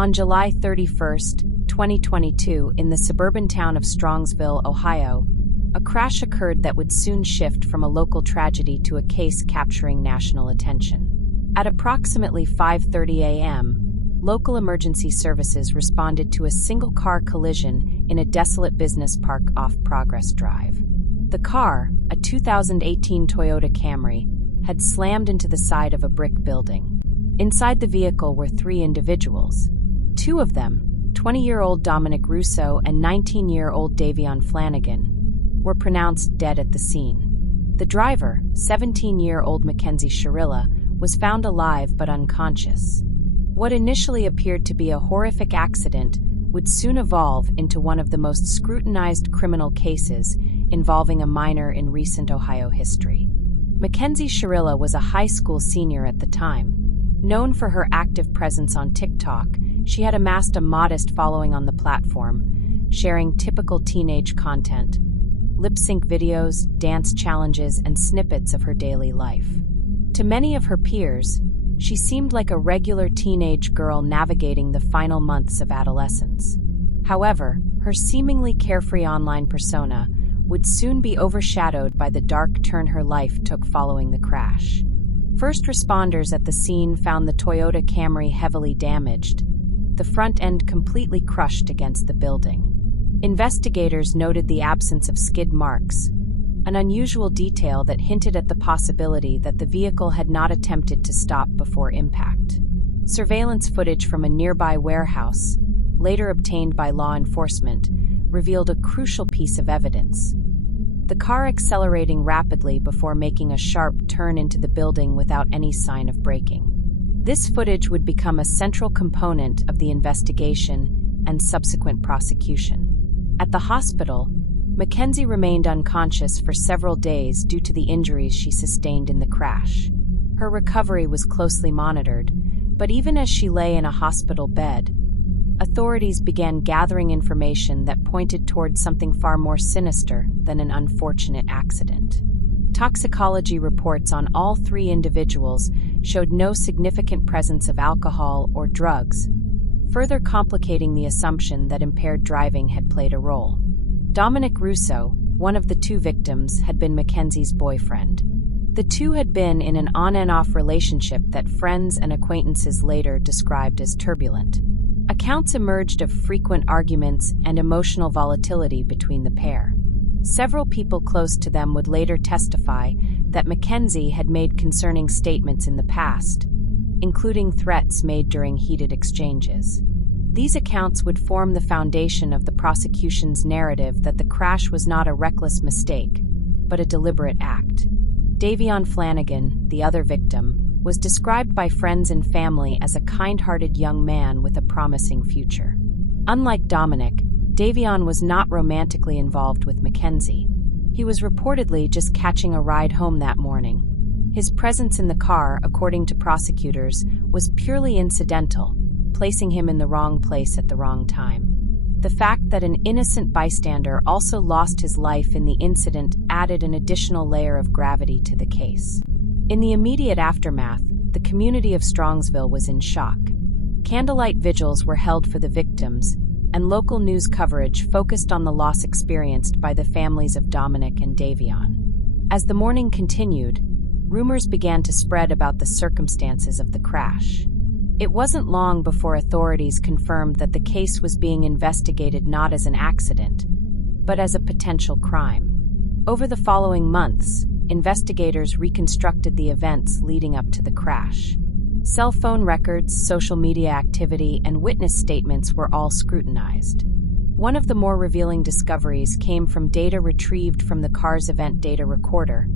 On July 31, 2022, in the suburban town of Strongsville, Ohio, a crash occurred that would soon shift from a local tragedy to a case capturing national attention. At approximately 5:30 a.m., local emergency services responded to a single-car collision in a desolate business park off Progress Drive. The car, a 2018 Toyota Camry, had slammed into the side of a brick building. Inside the vehicle were 3 individuals. 2 of them, 20-year-old Dominic Russo and 19-year-old Davion Flanagan, were pronounced dead at the scene. The driver, 17-year-old Mackenzie Shirilla, was found alive but unconscious. What initially appeared to be a horrific accident would soon evolve into one of the most scrutinized criminal cases involving a minor in recent Ohio history. Mackenzie Shirilla was a high school senior at the time. Known for her active presence on TikTok, she had amassed a modest following on the platform, sharing typical teenage content, lip-sync videos, dance challenges, and snippets of her daily life. To many of her peers, she seemed like a regular teenage girl navigating the final months of adolescence. However, her seemingly carefree online persona would soon be overshadowed by the dark turn her life took following the crash. First responders at the scene found the Toyota Camry heavily damaged, the front end completely crushed against the building. Investigators noted the absence of skid marks, an unusual detail that hinted at the possibility that the vehicle had not attempted to stop before impact. Surveillance footage from a nearby warehouse, later obtained by law enforcement, revealed a crucial piece of evidence: the car accelerating rapidly before making a sharp turn into the building without any sign of braking. This footage would become a central component of the investigation and subsequent prosecution. At the hospital, Mackenzie remained unconscious for several days due to the injuries she sustained in the crash. Her recovery was closely monitored, but even as she lay in a hospital bed, authorities began gathering information that pointed towards something far more sinister than an unfortunate accident. Toxicology reports on all 3 individuals showed no significant presence of alcohol or drugs, further complicating the assumption that impaired driving had played a role. Dominic Russo, one of the 2 victims, had been Mackenzie's boyfriend. The 2 had been in an on-and-off relationship that friends and acquaintances later described as turbulent. Accounts emerged of frequent arguments and emotional volatility between the pair. Several people close to them would later testify that Mackenzie had made concerning statements in the past, including threats made during heated exchanges. These accounts would form the foundation of the prosecution's narrative that the crash was not a reckless mistake, but a deliberate act. Davion Flanagan, the other victim, was described by friends and family as a kind-hearted young man with a promising future. Unlike Dominic, Davion was not romantically involved with Mackenzie. He was reportedly just catching a ride home that morning. His presence in the car, according to prosecutors, was purely incidental, placing him in the wrong place at the wrong time. The fact that an innocent bystander also lost his life in the incident added an additional layer of gravity to the case. In the immediate aftermath, the community of Strongsville was in shock. Candlelight vigils were held for the victims, and local news coverage focused on the loss experienced by the families of Dominic and Davion. As the mourning continued, rumors began to spread about the circumstances of the crash. It wasn't long before authorities confirmed that the case was being investigated not as an accident, but as a potential crime. Over the following months, investigators reconstructed the events leading up to the crash. Cell phone records, social media activity, and witness statements were all scrutinized. One of the more revealing discoveries came from data retrieved from the car's event data recorder,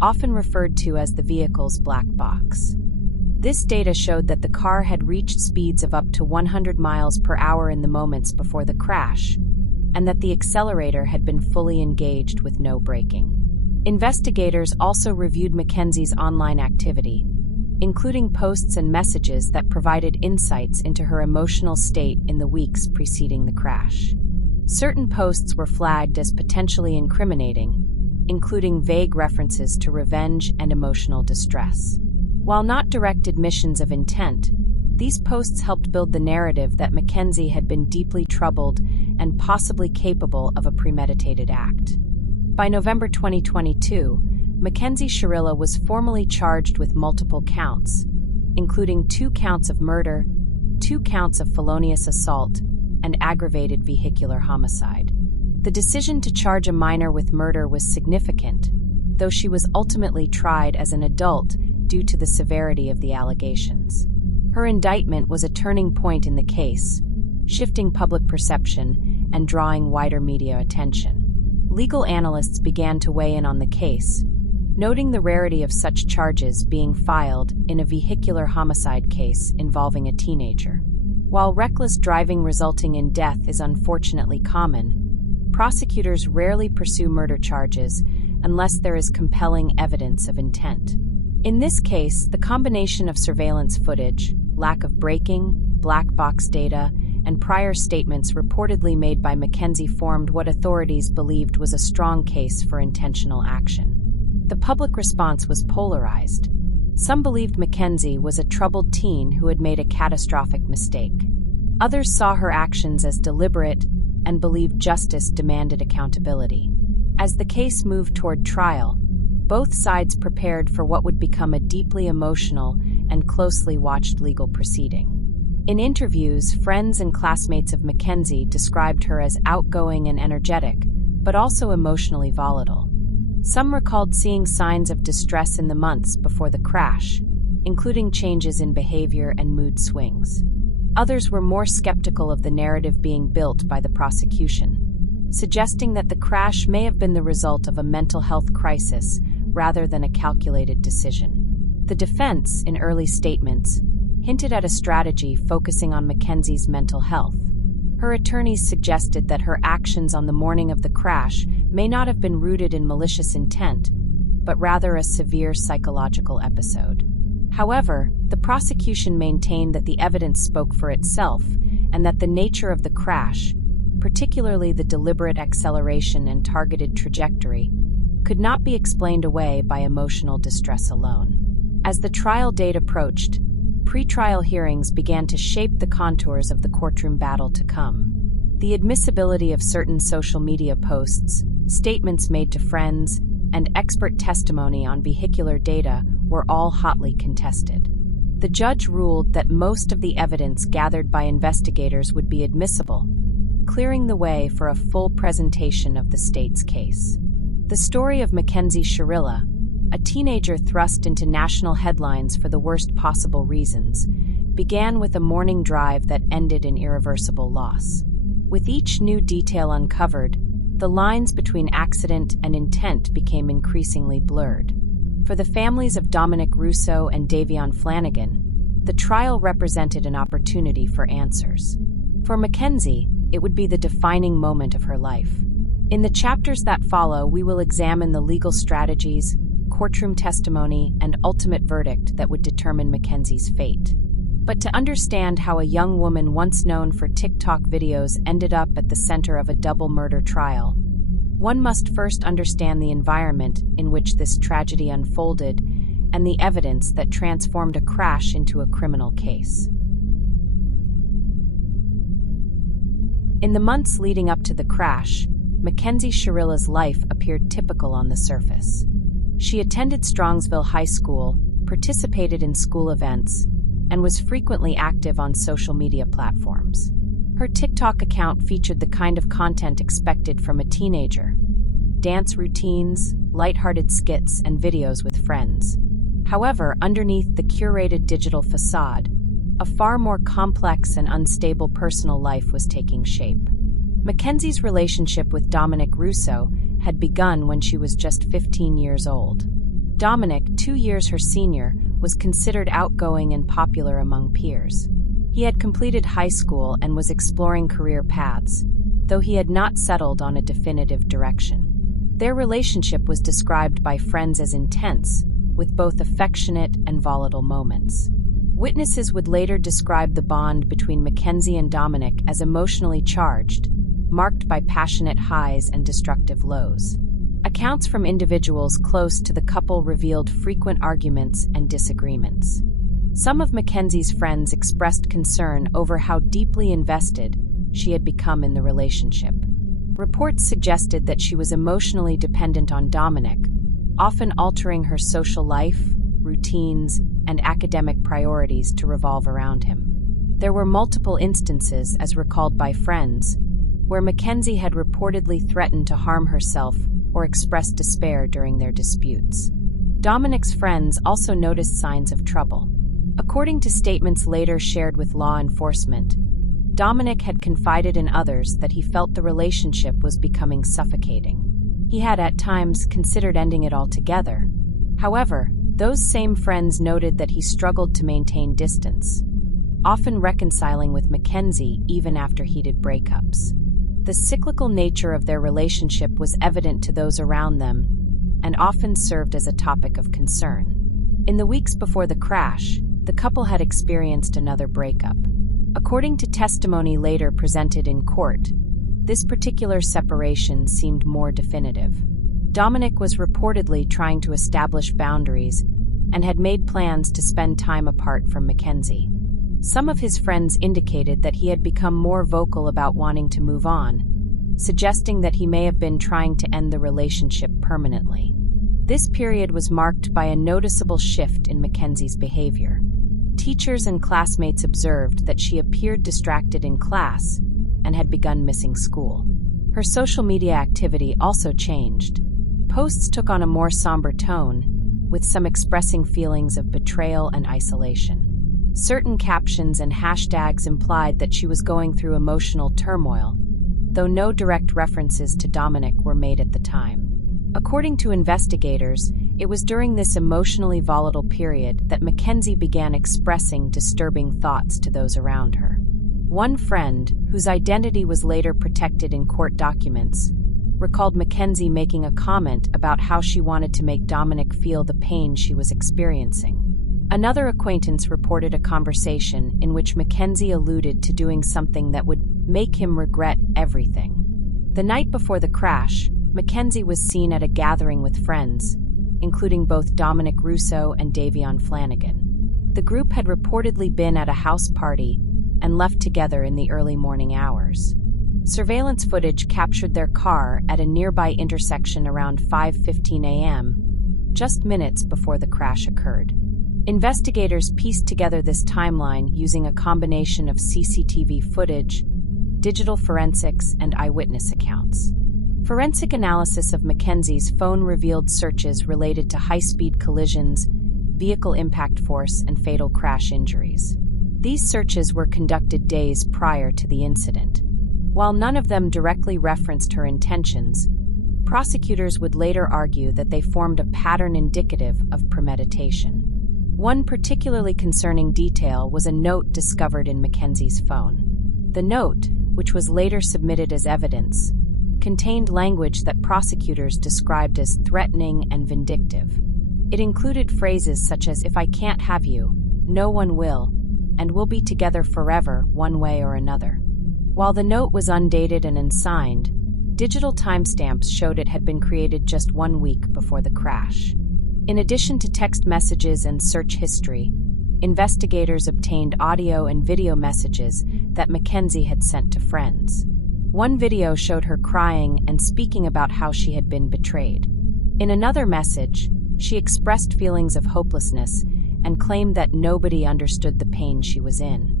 often referred to as the vehicle's black box. This data showed that the car had reached speeds of up to 100 miles per hour in the moments before the crash, and that the accelerator had been fully engaged with no braking. Investigators also reviewed Mackenzie's online activity, including posts and messages that provided insights into her emotional state in the weeks preceding the crash. Certain posts were flagged as potentially incriminating, including vague references to revenge and emotional distress. While not direct admissions of intent, These posts helped build the narrative that Mackenzie had been deeply troubled and possibly capable of a premeditated act. By November 2022, Mackenzie Shirilla was formally charged with multiple counts, including 2 counts of murder, 2 counts of felonious assault, and aggravated vehicular homicide. The decision to charge a minor with murder was significant, though she was ultimately tried as an adult due to the severity of the allegations. Her indictment was a turning point in the case, shifting public perception and drawing wider media attention. Legal analysts began to weigh in on the case, noting the rarity of such charges being filed in a vehicular homicide case involving a teenager. While reckless driving resulting in death is unfortunately common, prosecutors rarely pursue murder charges unless there is compelling evidence of intent. In this case, the combination of surveillance footage, lack of braking, black box data, and prior statements reportedly made by Mackenzie formed what authorities believed was a strong case for intentional action. The public response was polarized. Some believed Mackenzie was a troubled teen who had made a catastrophic mistake. Others saw her actions as deliberate and believed justice demanded accountability. As the case moved toward trial, both sides prepared for what would become a deeply emotional and closely watched legal proceeding. In interviews, friends and classmates of Mackenzie described her as outgoing and energetic, but also emotionally volatile. Some recalled seeing signs of distress in the months before the crash, including changes in behavior and mood swings. Others were more skeptical of the narrative being built by the prosecution, suggesting that the crash may have been the result of a mental health crisis rather than a calculated decision. The defense, in early statements, hinted at a strategy focusing on Mackenzie's mental health. Her attorneys suggested that her actions on the morning of the crash may not have been rooted in malicious intent, but rather a severe psychological episode. However, the prosecution maintained that the evidence spoke for itself and that the nature of the crash, particularly the deliberate acceleration and targeted trajectory, could not be explained away by emotional distress alone. As the trial date approached, pre-trial hearings began to shape the contours of the courtroom battle to come. The admissibility of certain social media posts, statements made to friends, and expert testimony on vehicular data were all hotly contested. The judge ruled that most of the evidence gathered by investigators would be admissible, clearing the way for a full presentation of the state's case. The story of Mackenzie Shirilla, a teenager thrust into national headlines for the worst possible reasons, began with a morning drive that ended in irreversible loss. With each new detail uncovered, the lines between accident and intent became increasingly blurred. For the families of Dominic Russo and Davion Flanagan, the trial represented an opportunity for answers. For Mackenzie, it would be the defining moment of her life. In the chapters that follow, we will examine the legal strategies, courtroom testimony, and ultimate verdict that would determine Mackenzie's fate. But to understand how a young woman once known for TikTok videos ended up at the center of a double murder trial, one must first understand the environment in which this tragedy unfolded and the evidence that transformed a crash into a criminal case. In the months leading up to the crash, Mackenzie Shirilla's life appeared typical on the surface. She attended Strongsville High School, participated in school events, and was frequently active on social media platforms. Her TikTok account featured the kind of content expected from a teenager: dance routines, lighthearted skits, and videos with friends. However, underneath the curated digital facade, a far more complex and unstable personal life was taking shape. Mackenzie's relationship with Dominic Russo had begun when she was just 15 years old. Dominic, 2 years her senior, was considered outgoing and popular among peers. He had completed high school and was exploring career paths, though he had not settled on a definitive direction. Their relationship was described by friends as intense, with both affectionate and volatile moments. Witnesses would later describe the bond between Mackenzie and Dominic as emotionally charged, marked by passionate highs and destructive lows. Accounts from individuals close to the couple revealed frequent arguments and disagreements. Some of Mackenzie's friends expressed concern over how deeply invested she had become in the relationship. Reports suggested that she was emotionally dependent on Dominic, often altering her social life, routines, and academic priorities to revolve around him. There were multiple instances, as recalled by friends, where Mackenzie had reportedly threatened to harm herself or expressed despair during their disputes. Dominic's friends also noticed signs of trouble. According to statements later shared with law enforcement, Dominic had confided in others that he felt the relationship was becoming suffocating. He had at times considered ending it altogether. However, those same friends noted that he struggled to maintain distance, often reconciling with Mackenzie even after heated breakups. The cyclical nature of their relationship was evident to those around them and often served as a topic of concern. In the weeks before the crash, the couple had experienced another breakup. According to testimony later presented in court, this particular separation seemed more definitive. Dominic was reportedly trying to establish boundaries and had made plans to spend time apart from Mackenzie. Some of his friends indicated that he had become more vocal about wanting to move on, suggesting that he may have been trying to end the relationship permanently. This period was marked by a noticeable shift in Mackenzie's behavior. Teachers and classmates observed that she appeared distracted in class and had begun missing school. Her social media activity also changed. Posts took on a more somber tone, with some expressing feelings of betrayal and isolation. Certain captions and hashtags implied that she was going through emotional turmoil, though no direct references to Dominic were made at the time. According to investigators, it was during this emotionally volatile period that Mackenzie began expressing disturbing thoughts to those around her. One friend, whose identity was later protected in court documents, recalled Mackenzie making a comment about how she wanted to make Dominic feel the pain she was experiencing. Another acquaintance reported a conversation in which Mackenzie alluded to doing something that would make him regret everything. The night before the crash, Mackenzie was seen at a gathering with friends, including both Dominic Russo and Davion Flanagan. The group had reportedly been at a house party and left together in the early morning hours. Surveillance footage captured their car at a nearby intersection around 5:15 a.m., just minutes before the crash occurred. Investigators pieced together this timeline using a combination of CCTV footage, digital forensics, and eyewitness accounts. Forensic analysis of Mackenzie's phone revealed searches related to high-speed collisions, vehicle impact force, and fatal crash injuries. These searches were conducted days prior to the incident. While none of them directly referenced her intentions, prosecutors would later argue that they formed a pattern indicative of premeditation. One particularly concerning detail was a note discovered in Mackenzie's phone. The note, which was later submitted as evidence, contained language that prosecutors described as threatening and vindictive. It included phrases such as, "If I can't have you, no one will, and we'll be together forever, one way or another." While the note was undated and unsigned, digital timestamps showed it had been created just 1 week before the crash. In addition to text messages and search history, investigators obtained audio and video messages that Mackenzie had sent to friends. One video showed her crying and speaking about how she had been betrayed. In another message, she expressed feelings of hopelessness and claimed that nobody understood the pain she was in.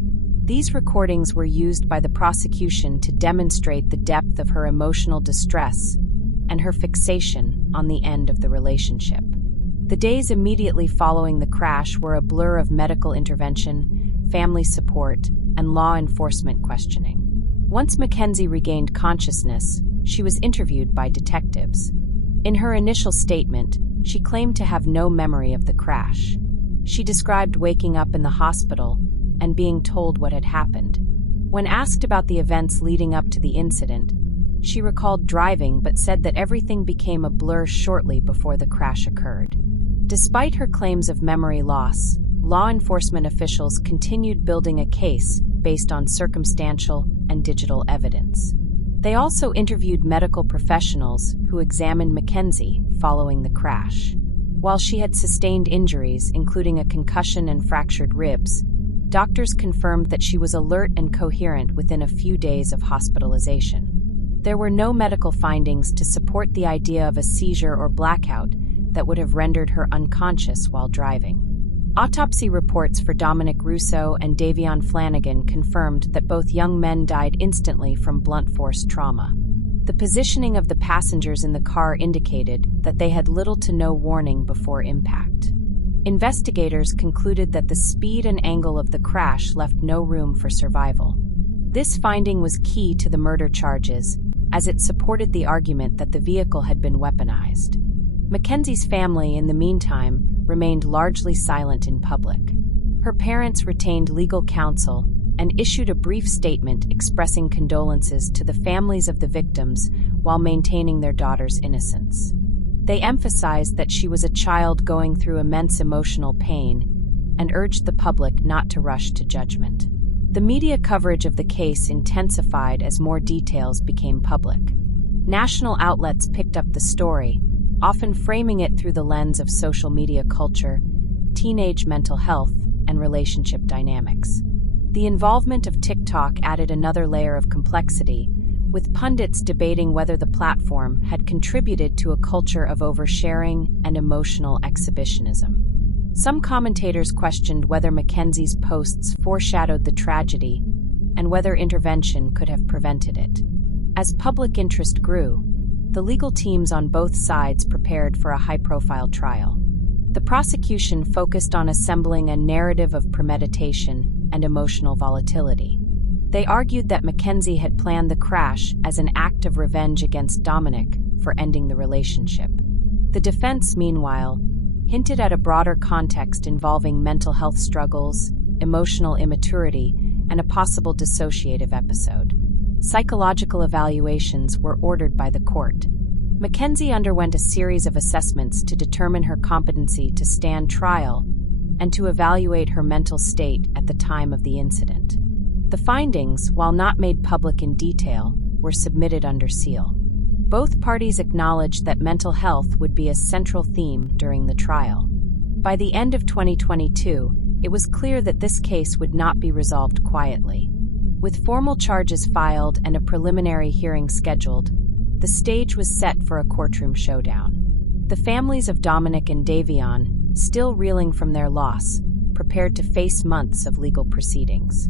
These recordings were used by the prosecution to demonstrate the depth of her emotional distress and her fixation on the end of the relationship. The days immediately following the crash were a blur of medical intervention, family support, and law enforcement questioning. Once Mackenzie regained consciousness, she was interviewed by detectives. In her initial statement, she claimed to have no memory of the crash. She described waking up in the hospital and being told what had happened. When asked about the events leading up to the incident, she recalled driving but said that everything became a blur shortly before the crash occurred. Despite her claims of memory loss, law enforcement officials continued building a case based on circumstantial and digital evidence. They also interviewed medical professionals who examined Mackenzie following the crash. While she had sustained injuries, including a concussion and fractured ribs, doctors confirmed that she was alert and coherent within a few days of hospitalization. There were no medical findings to support the idea of a seizure or blackout that would have rendered her unconscious while driving. Autopsy reports for Dominic Russo and Davion Flanagan confirmed that both young men died instantly from blunt force trauma. The positioning of the passengers in the car indicated that they had little to no warning before impact. Investigators concluded that the speed and angle of the crash left no room for survival. This finding was key to the murder charges, as it supported the argument that the vehicle had been weaponized. Mackenzie's family, in the meantime, remained largely silent in public. Her parents retained legal counsel and issued a brief statement expressing condolences to the families of the victims while maintaining their daughter's innocence. They emphasized that she was a child going through immense emotional pain and urged the public not to rush to judgment. The media coverage of the case intensified as more details became public. National outlets picked up the story, often framing it through the lens of social media culture, teenage mental health, and relationship dynamics. The involvement of TikTok added another layer of complexity, with pundits debating whether the platform had contributed to a culture of oversharing and emotional exhibitionism. Some commentators questioned whether Mackenzie's posts foreshadowed the tragedy and whether intervention could have prevented it. As public interest grew, the legal teams on both sides prepared for a high-profile trial. The prosecution focused on assembling a narrative of premeditation and emotional volatility. They argued that Mackenzie had planned the crash as an act of revenge against Dominic for ending the relationship. The defense, meanwhile, hinted at a broader context involving mental health struggles, emotional immaturity, and a possible dissociative episode. Psychological evaluations were ordered by the court. Mackenzie underwent a series of assessments to determine her competency to stand trial and to evaluate her mental state at the time of the incident. The findings, while not made public in detail, were submitted under seal. Both parties acknowledged that mental health would be a central theme during the trial. By the end of 2022, it was clear that this case would not be resolved quietly. With formal charges filed and a preliminary hearing scheduled, the stage was set for a courtroom showdown. The families of Dominic and Davion, still reeling from their loss, prepared to face months of legal proceedings.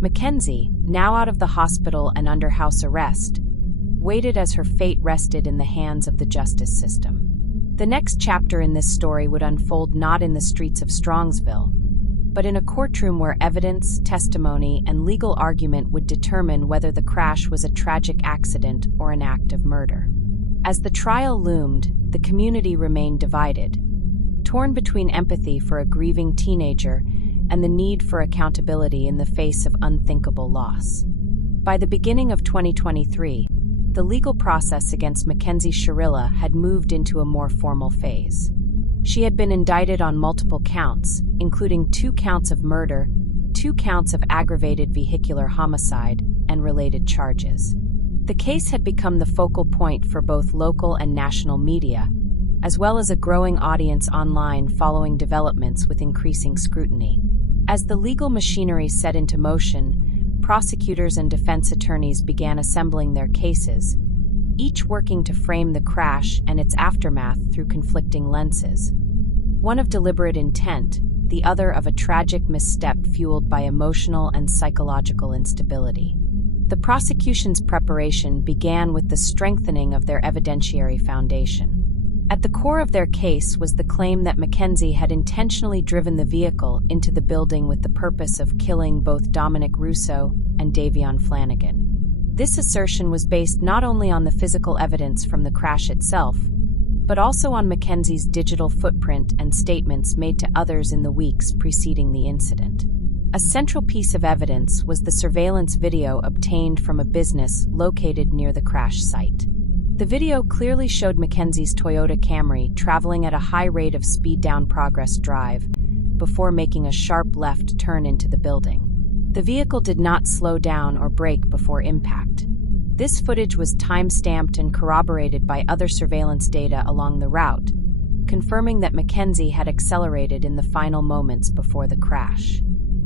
Mackenzie, now out of the hospital and under house arrest, waited as her fate rested in the hands of the justice system. The next chapter in this story would unfold not in the streets of Strongsville, but in a courtroom where evidence, testimony, and legal argument would determine whether the crash was a tragic accident or an act of murder. As the trial loomed, the community remained divided, torn between empathy for a grieving teenager and the need for accountability in the face of unthinkable loss. By the beginning of 2023, the legal process against Mackenzie Shirilla had moved into a more formal phase. She had been indicted on multiple counts, including 2 counts of murder, 2 counts of aggravated vehicular homicide, and related charges. The case had become the focal point for both local and national media, as well as a growing audience online following developments with increasing scrutiny. As the legal machinery set into motion, prosecutors and defense attorneys began assembling their cases, each working to frame the crash and its aftermath through conflicting lenses. One of deliberate intent, the other of a tragic misstep fueled by emotional and psychological instability. The prosecution's preparation began with the strengthening of their evidentiary foundation. At the core of their case was the claim that Mackenzie had intentionally driven the vehicle into the building with the purpose of killing both Dominic Russo and Davion Flanagan. This assertion was based not only on the physical evidence from the crash itself, but also on Mackenzie's digital footprint and statements made to others in the weeks preceding the incident. A central piece of evidence was the surveillance video obtained from a business located near the crash site. The video clearly showed Mackenzie's Toyota Camry traveling at a high rate of speed down Progress Drive before making a sharp left turn into the building. The vehicle did not slow down or brake before impact. This footage was time-stamped and corroborated by other surveillance data along the route, confirming that Mackenzie had accelerated in the final moments before the crash.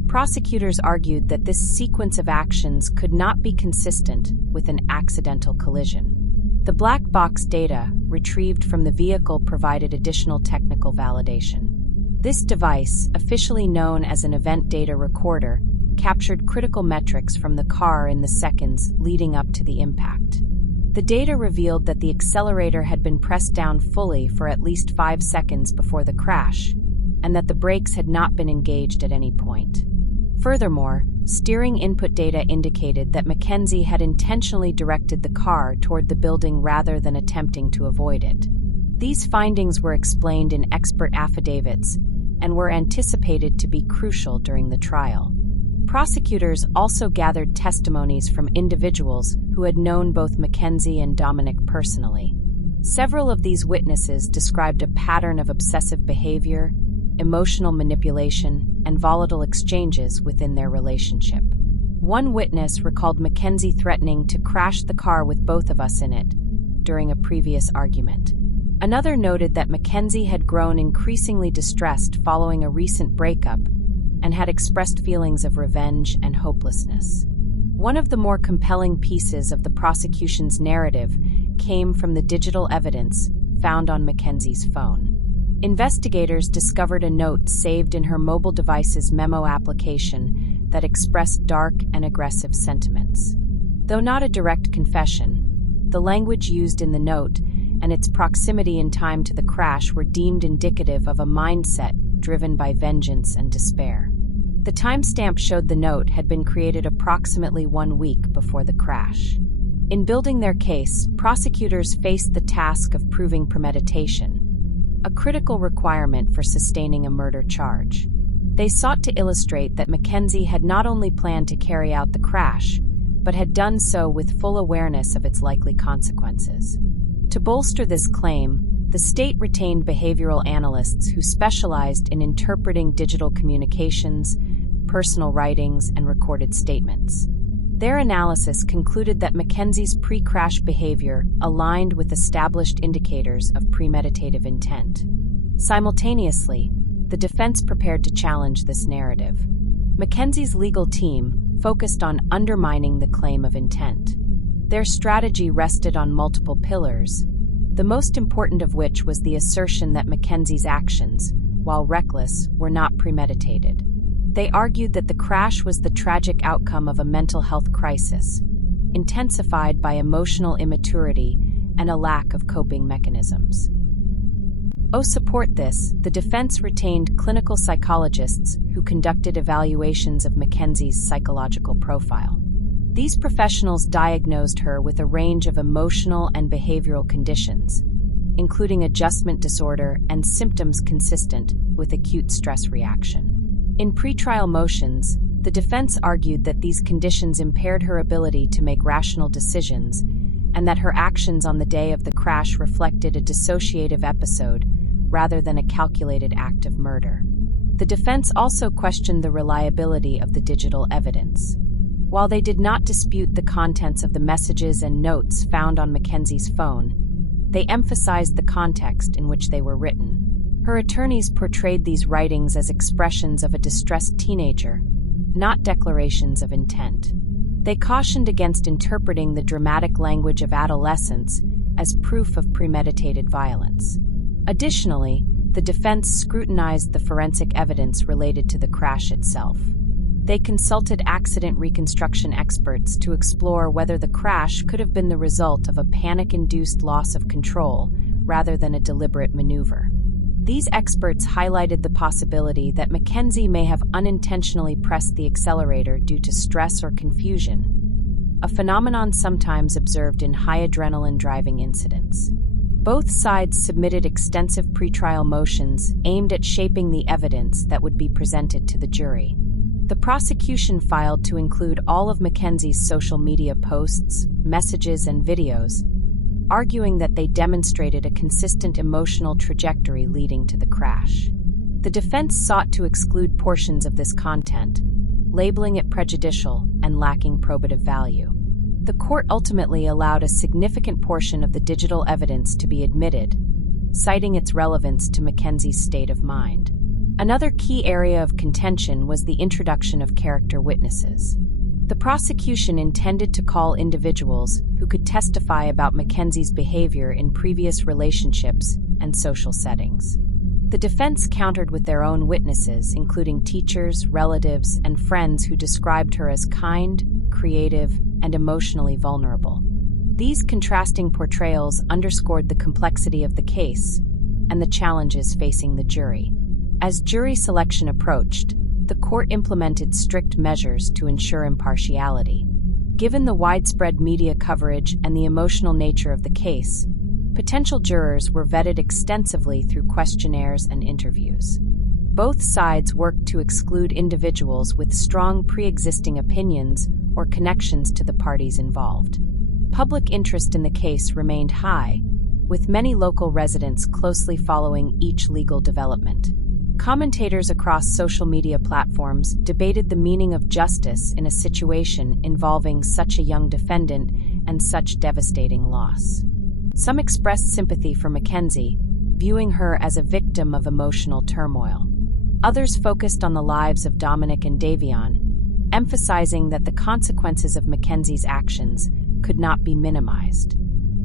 Prosecutors argued that this sequence of actions could not be consistent with an accidental collision. The black box data retrieved from the vehicle provided additional technical validation. This device, officially known as an event data recorder, captured critical metrics from the car in the seconds leading up to the impact. The data revealed that the accelerator had been pressed down fully for at least 5 seconds before the crash, and that the brakes had not been engaged at any point. Furthermore, steering input data indicated that Mackenzie had intentionally directed the car toward the building rather than attempting to avoid it. These findings were explained in expert affidavits and were anticipated to be crucial during the trial. Prosecutors also gathered testimonies from individuals who had known both Mackenzie and Dominic personally. Several of these witnesses described a pattern of obsessive behavior, emotional manipulation, and volatile exchanges within their relationship. One witness recalled Mackenzie threatening to crash the car with both of us in it during a previous argument. Another noted that Mackenzie had grown increasingly distressed following a recent breakup and had expressed feelings of revenge and hopelessness. One of the more compelling pieces of the prosecution's narrative came from the digital evidence found on Mackenzie's phone. Investigators discovered a note saved in her mobile device's memo application that expressed dark and aggressive sentiments. Though not a direct confession, the language used in the note and its proximity in time to the crash were deemed indicative of a mindset driven by vengeance and despair. The timestamp showed the note had been created approximately 1 week before the crash. In building their case, prosecutors faced the task of proving premeditation, a critical requirement for sustaining a murder charge. They sought to illustrate that Mackenzie had not only planned to carry out the crash, but had done so with full awareness of its likely consequences. To bolster this claim, the state retained behavioral analysts who specialized in interpreting digital communications, personal writings, and recorded statements. Their analysis concluded that Mackenzie's pre-crash behavior aligned with established indicators of premeditative intent. Simultaneously, the defense prepared to challenge this narrative. Mackenzie's legal team focused on undermining the claim of intent. Their strategy rested on multiple pillars, the most important of which was the assertion that Mackenzie's actions, while reckless, were not premeditated. They argued that the crash was the tragic outcome of a mental health crisis, intensified by emotional immaturity and a lack of coping mechanisms. To support this, the defense retained clinical psychologists who conducted evaluations of Mackenzie's psychological profile. These professionals diagnosed her with a range of emotional and behavioral conditions, including adjustment disorder and symptoms consistent with acute stress reaction. In pretrial motions, the defense argued that these conditions impaired her ability to make rational decisions and that her actions on the day of the crash reflected a dissociative episode rather than a calculated act of murder. The defense also questioned the reliability of the digital evidence. While they did not dispute the contents of the messages and notes found on Mackenzie's phone, they emphasized the context in which they were written. Her attorneys portrayed these writings as expressions of a distressed teenager, not declarations of intent. They cautioned against interpreting the dramatic language of adolescence as proof of premeditated violence. Additionally, the defense scrutinized the forensic evidence related to the crash itself. They consulted accident reconstruction experts to explore whether the crash could have been the result of a panic-induced loss of control rather than a deliberate maneuver. These experts highlighted the possibility that Mackenzie may have unintentionally pressed the accelerator due to stress or confusion, a phenomenon sometimes observed in high adrenaline driving incidents. Both sides submitted extensive pretrial motions aimed at shaping the evidence that would be presented to the jury. The prosecution filed to include all of Mackenzie's social media posts, messages, and videos, arguing that they demonstrated a consistent emotional trajectory leading to the crash. The defense sought to exclude portions of this content, labeling it prejudicial and lacking probative value. The court ultimately allowed a significant portion of the digital evidence to be admitted, citing its relevance to Mackenzie's state of mind. Another key area of contention was the introduction of character witnesses. The prosecution intended to call individuals who could testify about Mackenzie's behavior in previous relationships and social settings. The defense countered with their own witnesses, including teachers, relatives, and friends who described her as kind, creative, and emotionally vulnerable. These contrasting portrayals underscored the complexity of the case and the challenges facing the jury. As jury selection approached, the court implemented strict measures to ensure impartiality. Given the widespread media coverage and the emotional nature of the case, potential jurors were vetted extensively through questionnaires and interviews. Both sides worked to exclude individuals with strong pre-existing opinions or connections to the parties involved. Public interest in the case remained high, with many local residents closely following each legal development. Commentators across social media platforms debated the meaning of justice in a situation involving such a young defendant and such devastating loss. Some expressed sympathy for Mackenzie, viewing her as a victim of emotional turmoil. Others focused on the lives of Dominic and Davion, emphasizing that the consequences of Mackenzie's actions could not be minimized.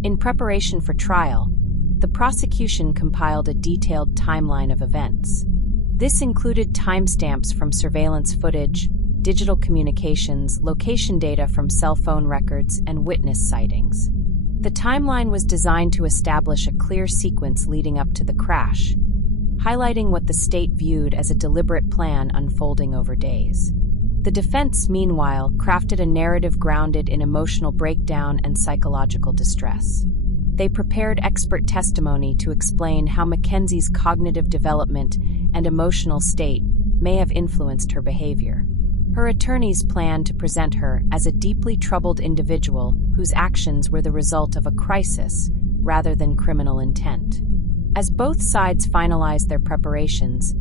In preparation for trial, the prosecution compiled a detailed timeline of events. This included timestamps from surveillance footage, digital communications, location data from cell phone records, and witness sightings. The timeline was designed to establish a clear sequence leading up to the crash, highlighting what the state viewed as a deliberate plan unfolding over days. The defense, meanwhile, crafted a narrative grounded in emotional breakdown and psychological distress. They prepared expert testimony to explain how Mackenzie's cognitive development and emotional state may have influenced her behavior. Her attorneys planned to present her as a deeply troubled individual whose actions were the result of a crisis rather than criminal intent. As both sides finalized their preparations,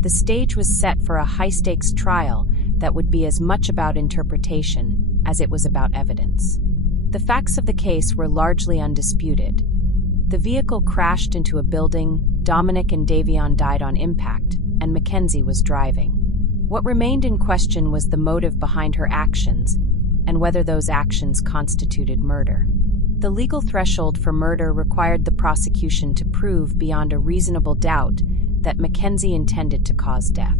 the stage was set for a high-stakes trial that would be as much about interpretation as it was about evidence. The facts of the case were largely undisputed. The vehicle crashed into a building, Dominic and Davion died on impact, and Mackenzie was driving. What remained in question was the motive behind her actions and whether those actions constituted murder. The legal threshold for murder required the prosecution to prove beyond a reasonable doubt that Mackenzie intended to cause death.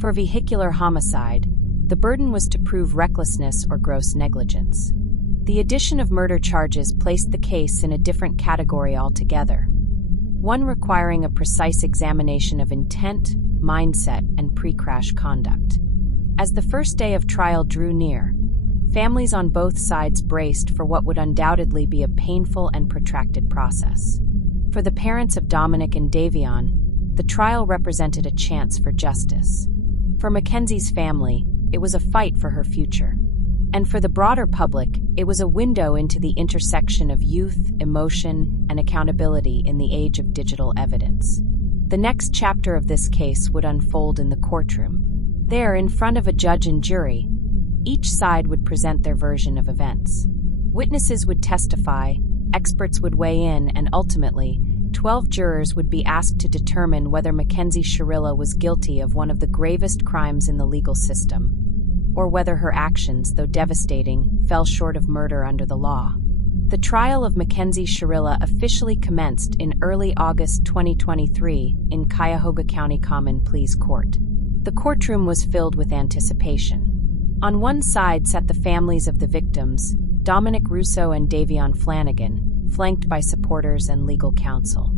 For vehicular homicide, the burden was to prove recklessness or gross negligence. The addition of murder charges placed the case in a different category altogether, one requiring a precise examination of intent, mindset, and pre-crash conduct. As the first day of trial drew near, families on both sides braced for what would undoubtedly be a painful and protracted process. For the parents of Dominic and Davion, the trial represented a chance for justice. For Mackenzie's family, it was a fight for her future. And for the broader public, it was a window into the intersection of youth, emotion, and accountability in the age of digital evidence. The next chapter of this case would unfold in the courtroom. There, in front of a judge and jury, each side would present their version of events. Witnesses would testify, experts would weigh in, and ultimately, 12 jurors would be asked to determine whether Mackenzie Shirilla was guilty of one of the gravest crimes in the legal system, or whether her actions, though devastating, fell short of murder under the law. The trial of Mackenzie Shirilla officially commenced in early August 2023 in Cuyahoga County Common Pleas Court. The courtroom was filled with anticipation. On one side sat the families of the victims, Dominic Russo and Davion Flanagan, flanked by supporters and legal counsel.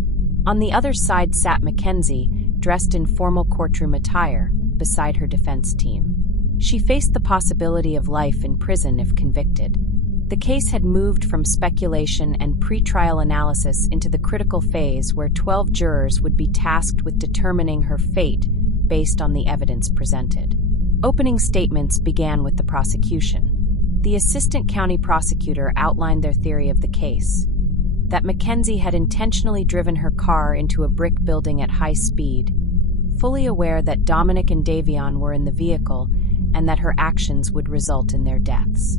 On the other side sat Mackenzie, dressed in formal courtroom attire, beside her defense team. She faced the possibility of life in prison if convicted. The case had moved from speculation and pre-trial analysis into the critical phase where 12 jurors would be tasked with determining her fate based on the evidence presented. Opening statements began with the prosecution. The assistant county prosecutor outlined their theory of the case: that Mackenzie had intentionally driven her car into a brick building at high speed, fully aware that Dominic and Davion were in the vehicle and that her actions would result in their deaths.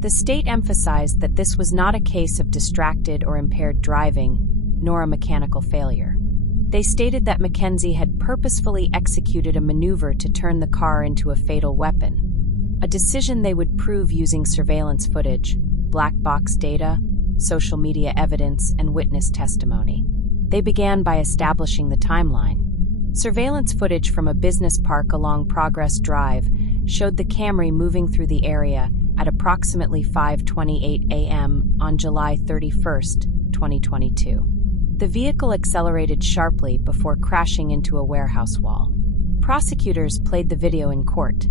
The state emphasized that this was not a case of distracted or impaired driving, nor a mechanical failure. They stated that Mackenzie had purposefully executed a maneuver to turn the car into a fatal weapon, a decision they would prove using surveillance footage, black box data, social media evidence, and witness testimony. They began by establishing the timeline. Surveillance footage from a business park along Progress Drive showed the Camry moving through the area at approximately 5:28 a.m. on July 31, 2022. The vehicle accelerated sharply before crashing into a warehouse wall. Prosecutors played the video in court.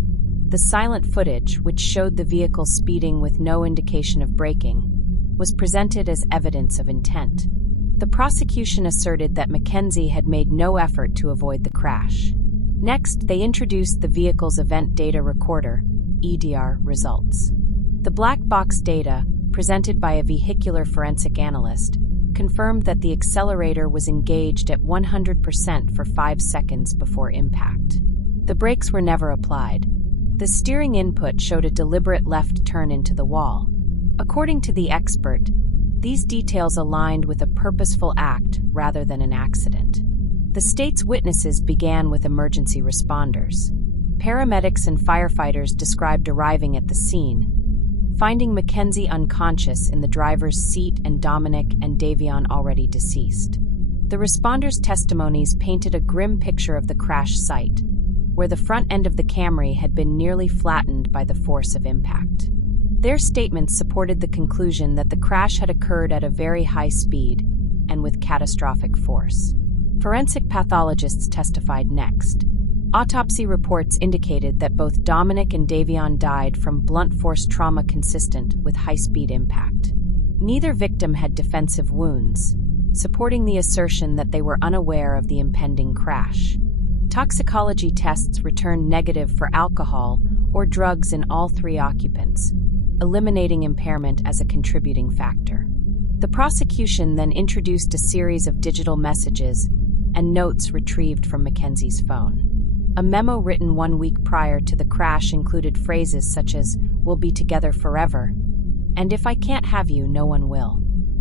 The silent footage, which showed the vehicle speeding with no indication of braking, was presented as evidence of intent. The prosecution asserted that Mackenzie had made no effort to avoid the crash. Next, they introduced the vehicle's event data recorder, EDR, results. The black box data, presented by a vehicular forensic analyst, confirmed that the accelerator was engaged at 100% for 5 seconds before impact. The brakes were never applied. The steering input showed a deliberate left turn into the wall. According to the expert, these details aligned with a purposeful act rather than an accident. The state's witnesses began with emergency responders. Paramedics and firefighters described arriving at the scene, finding Mackenzie unconscious in the driver's seat and Dominic and Davion already deceased. The responders' testimonies painted a grim picture of the crash site, where the front end of the Camry had been nearly flattened by the force of impact. Their statements supported the conclusion that the crash had occurred at a very high speed and with catastrophic force. Forensic pathologists testified next. Autopsy reports indicated that both Dominic and Davion died from blunt force trauma consistent with high-speed impact. Neither victim had defensive wounds, supporting the assertion that they were unaware of the impending crash. Toxicology tests returned negative for alcohol or drugs in all 3 occupants, eliminating impairment as a contributing factor. The prosecution then introduced a series of digital messages and notes retrieved from Mackenzie's phone. A memo written 1 week prior to the crash included phrases such as, "We'll be together forever," and "If I can't have you, no one will."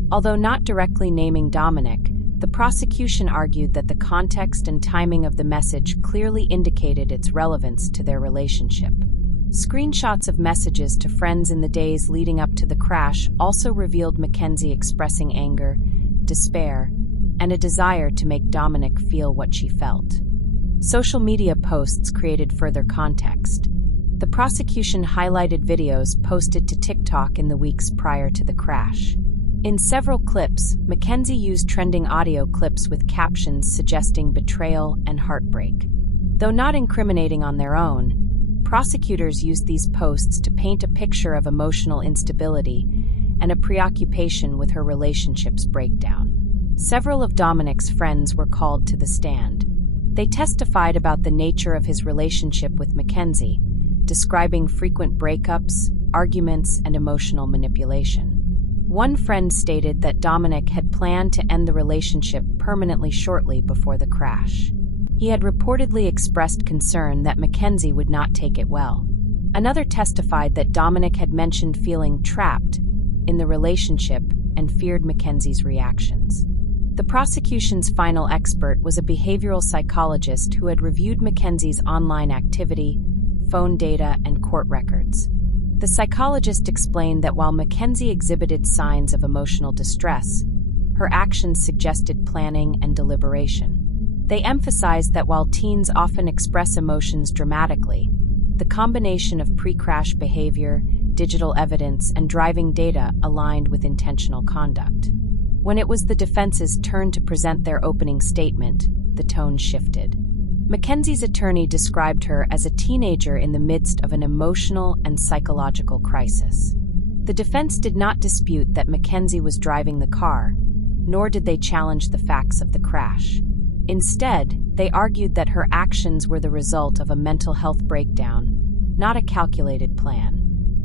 Although not directly naming Dominic, the prosecution argued that the context and timing of the message clearly indicated its relevance to their relationship. Screenshots of messages to friends in the days leading up to the crash also revealed Mackenzie expressing anger, despair, and a desire to make Dominic feel what she felt. Social media posts created further context. The prosecution highlighted videos posted to TikTok in the weeks prior to the crash. In several clips, Mackenzie used trending audio clips with captions suggesting betrayal and heartbreak. Though not incriminating on their own, prosecutors used these posts to paint a picture of emotional instability and a preoccupation with her relationship's breakdown. Several of Dominic's friends were called to the stand. They testified about the nature of his relationship with Mackenzie, describing frequent breakups, arguments, and emotional manipulation. One friend stated that Dominic had planned to end the relationship permanently shortly before the crash. He had reportedly expressed concern that Mackenzie would not take it well. Another testified that Dominic had mentioned feeling trapped in the relationship and feared Mackenzie's reactions. The prosecution's final expert was a behavioral psychologist who had reviewed Mackenzie's online activity, phone data, and court records. The psychologist explained that while Mackenzie exhibited signs of emotional distress, her actions suggested planning and deliberation. They emphasized that while teens often express emotions dramatically, the combination of pre-crash behavior, digital evidence, and driving data aligned with intentional conduct. When it was the defense's turn to present their opening statement, the tone shifted. Mackenzie's attorney described her as a teenager in the midst of an emotional and psychological crisis. The defense did not dispute that Mackenzie was driving the car, nor did they challenge the facts of the crash. Instead, they argued that her actions were the result of a mental health breakdown, not a calculated plan.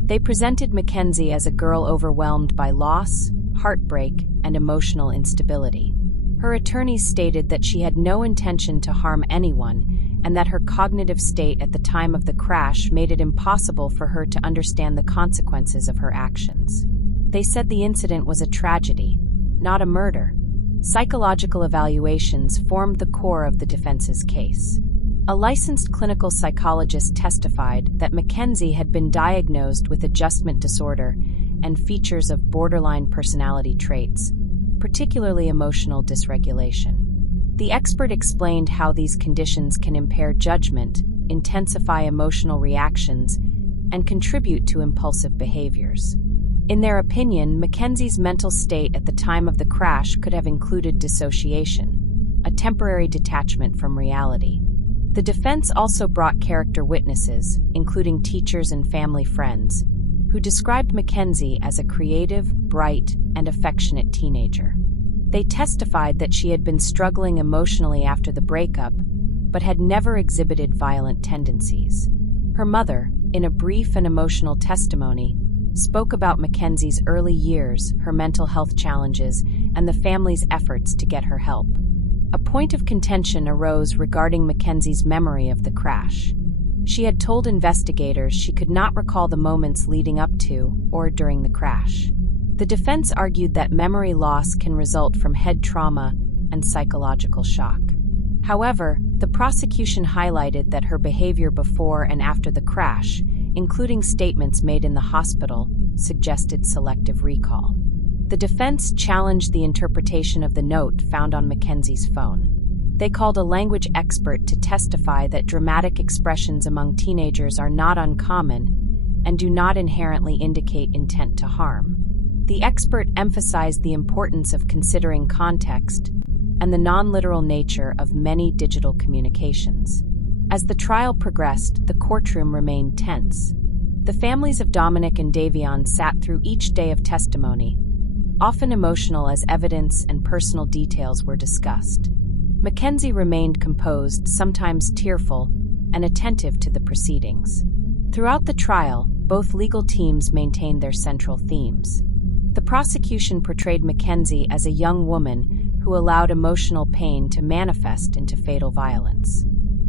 They presented Mackenzie as a girl overwhelmed by loss, heartbreak, and emotional instability. Her attorneys stated that she had no intention to harm anyone and that her cognitive state at the time of the crash made it impossible for her to understand the consequences of her actions. They said the incident was a tragedy, not a murder, Psychological evaluations formed the core of the defense's case. A licensed clinical psychologist testified that Mackenzie had been diagnosed with adjustment disorder and features of borderline personality traits, particularly emotional dysregulation. The expert explained how these conditions can impair judgment, intensify emotional reactions, and contribute to impulsive behaviors. In their opinion, Mackenzie's mental state at the time of the crash could have included dissociation, a temporary detachment from reality. The defense also brought character witnesses, including teachers and family friends, who described Mackenzie as a creative, bright, and affectionate teenager. They testified that she had been struggling emotionally after the breakup, but had never exhibited violent tendencies. Her mother, in a brief and emotional testimony, spoke about Mackenzie's early years, her mental health challenges, and the family's efforts to get her help. A point of contention arose regarding Mackenzie's memory of the crash. She had told investigators she could not recall the moments leading up to or during the crash. The defense argued that memory loss can result from head trauma and psychological shock. However, the prosecution highlighted that her behavior before and after the crash, including statements made in the hospital, suggested selective recall. The defense challenged the interpretation of the note found on Mackenzie's phone. They called a language expert to testify that dramatic expressions among teenagers are not uncommon and do not inherently indicate intent to harm. The expert emphasized the importance of considering context and the non-literal nature of many digital communications. As the trial progressed, the courtroom remained tense. The families of Dominic and Davion sat through each day of testimony, often emotional as evidence and personal details were discussed. Mackenzie remained composed, sometimes tearful, and attentive to the proceedings. Throughout the trial, both legal teams maintained their central themes. The prosecution portrayed Mackenzie as a young woman who allowed emotional pain to manifest into fatal violence.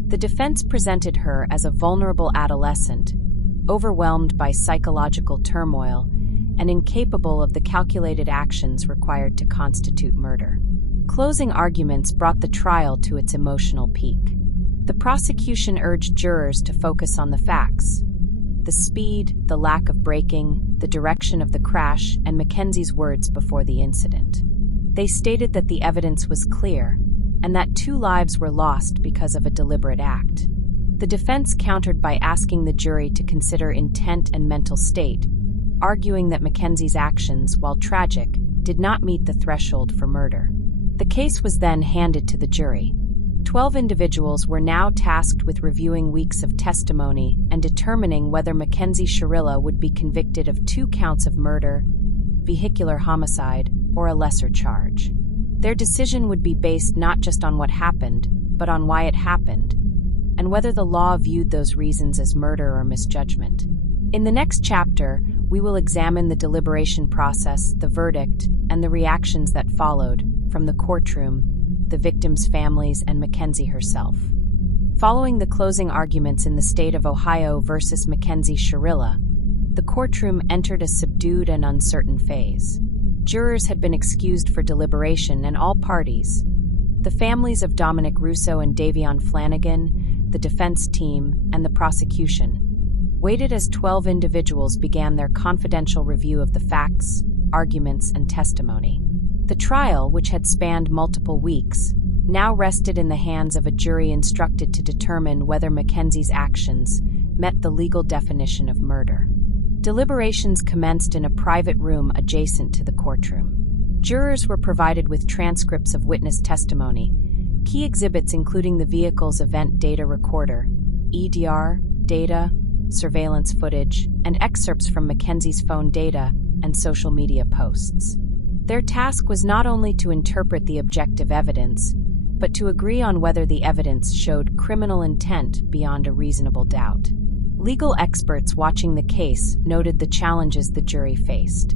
The defense presented her as a vulnerable adolescent, overwhelmed by psychological turmoil and incapable of the calculated actions required to constitute murder. Closing arguments brought the trial to its emotional peak. The prosecution urged jurors to focus on the facts: the speed, the lack of braking, the direction of the crash, and Mackenzie's words before the incident. They stated that the evidence was clear and that 2 lives were lost because of a deliberate act. The defense countered by asking the jury to consider intent and mental state, arguing that Mackenzie's actions, while tragic, did not meet the threshold for murder. The case was then handed to the jury. 12 individuals were now tasked with reviewing weeks of testimony and determining whether Mackenzie Shirilla would be convicted of 2 counts of murder, vehicular homicide, or a lesser charge. Their decision would be based not just on what happened, but on why it happened, and whether the law viewed those reasons as murder or misjudgment. In the next chapter, we will examine the deliberation process, the verdict, and the reactions that followed from the courtroom, the victims' families, and Mackenzie herself. Following the closing arguments in the state of Ohio versus Mackenzie Shirilla, the courtroom entered a subdued and uncertain phase. Jurors had been excused for deliberation, and all parties, the families of Dominic Russo and Davion Flanagan, the defense team, and the prosecution, waited as 12 individuals began their confidential review of the facts, arguments, and testimony. The trial, which had spanned multiple weeks, now rested in the hands of a jury instructed to determine whether Mackenzie's actions met the legal definition of murder. Deliberations commenced in a private room adjacent to the courtroom. Jurors were provided with transcripts of witness testimony, key exhibits including the vehicle's event data recorder, EDR, data, surveillance footage, and excerpts from Mackenzie's phone data and social media posts. Their task was not only to interpret the objective evidence, but to agree on whether the evidence showed criminal intent beyond a reasonable doubt. Legal experts watching the case noted the challenges the jury faced.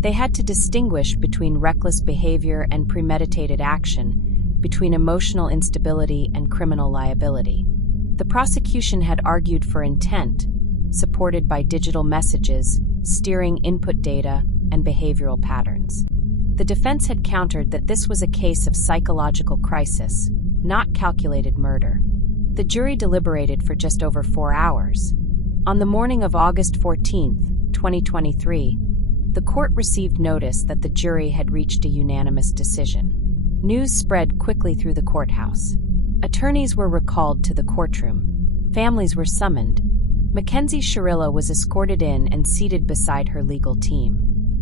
They had to distinguish between reckless behavior and premeditated action, between emotional instability and criminal liability. The prosecution had argued for intent, supported by digital messages, steering input data, and behavioral patterns. The defense had countered that this was a case of psychological crisis, not calculated murder. The jury deliberated for just over 4 hours. On the morning of August 14, 2023, the court received notice that the jury had reached a unanimous decision. News spread quickly through the courthouse. Attorneys were recalled to the courtroom. Families were summoned. Mackenzie Shirilla was escorted in and seated beside her legal team.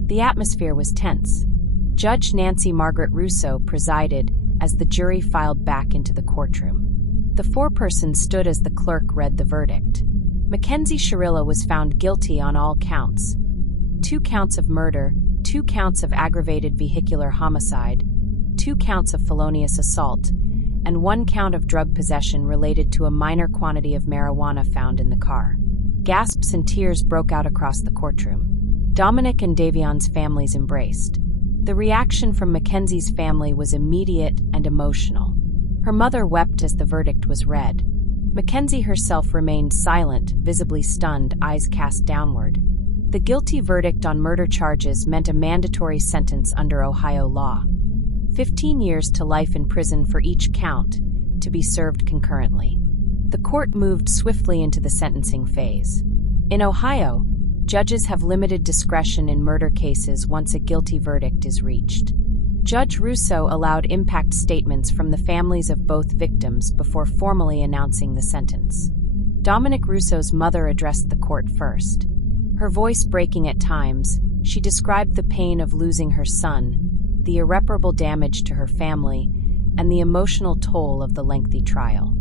The atmosphere was tense. Judge Nancy Margaret Russo presided as the jury filed back into the courtroom. The foreperson stood as the clerk read the verdict. Mackenzie Shirilla was found guilty on all counts: 2 counts of murder, 2 counts of aggravated vehicular homicide, 2 counts of felonious assault, and 1 count of drug possession related to a minor quantity of marijuana found in the car. Gasps and tears broke out across the courtroom. Dominic and Davion's families embraced. The reaction from Mackenzie's family was immediate and emotional. Her mother wept as the verdict was read. Mackenzie herself remained silent, visibly stunned, eyes cast downward. The guilty verdict on murder charges meant a mandatory sentence under Ohio law: 15 years to life in prison for each count, to be served concurrently. The court moved swiftly into the sentencing phase. In Ohio, judges have limited discretion in murder cases once a guilty verdict is reached. Judge Russo allowed impact statements from the families of both victims before formally announcing the sentence. Dominic Russo's mother addressed the court first. Her voice breaking at times, she described the pain of losing her son, the irreparable damage to her family, and the emotional toll of the lengthy trial.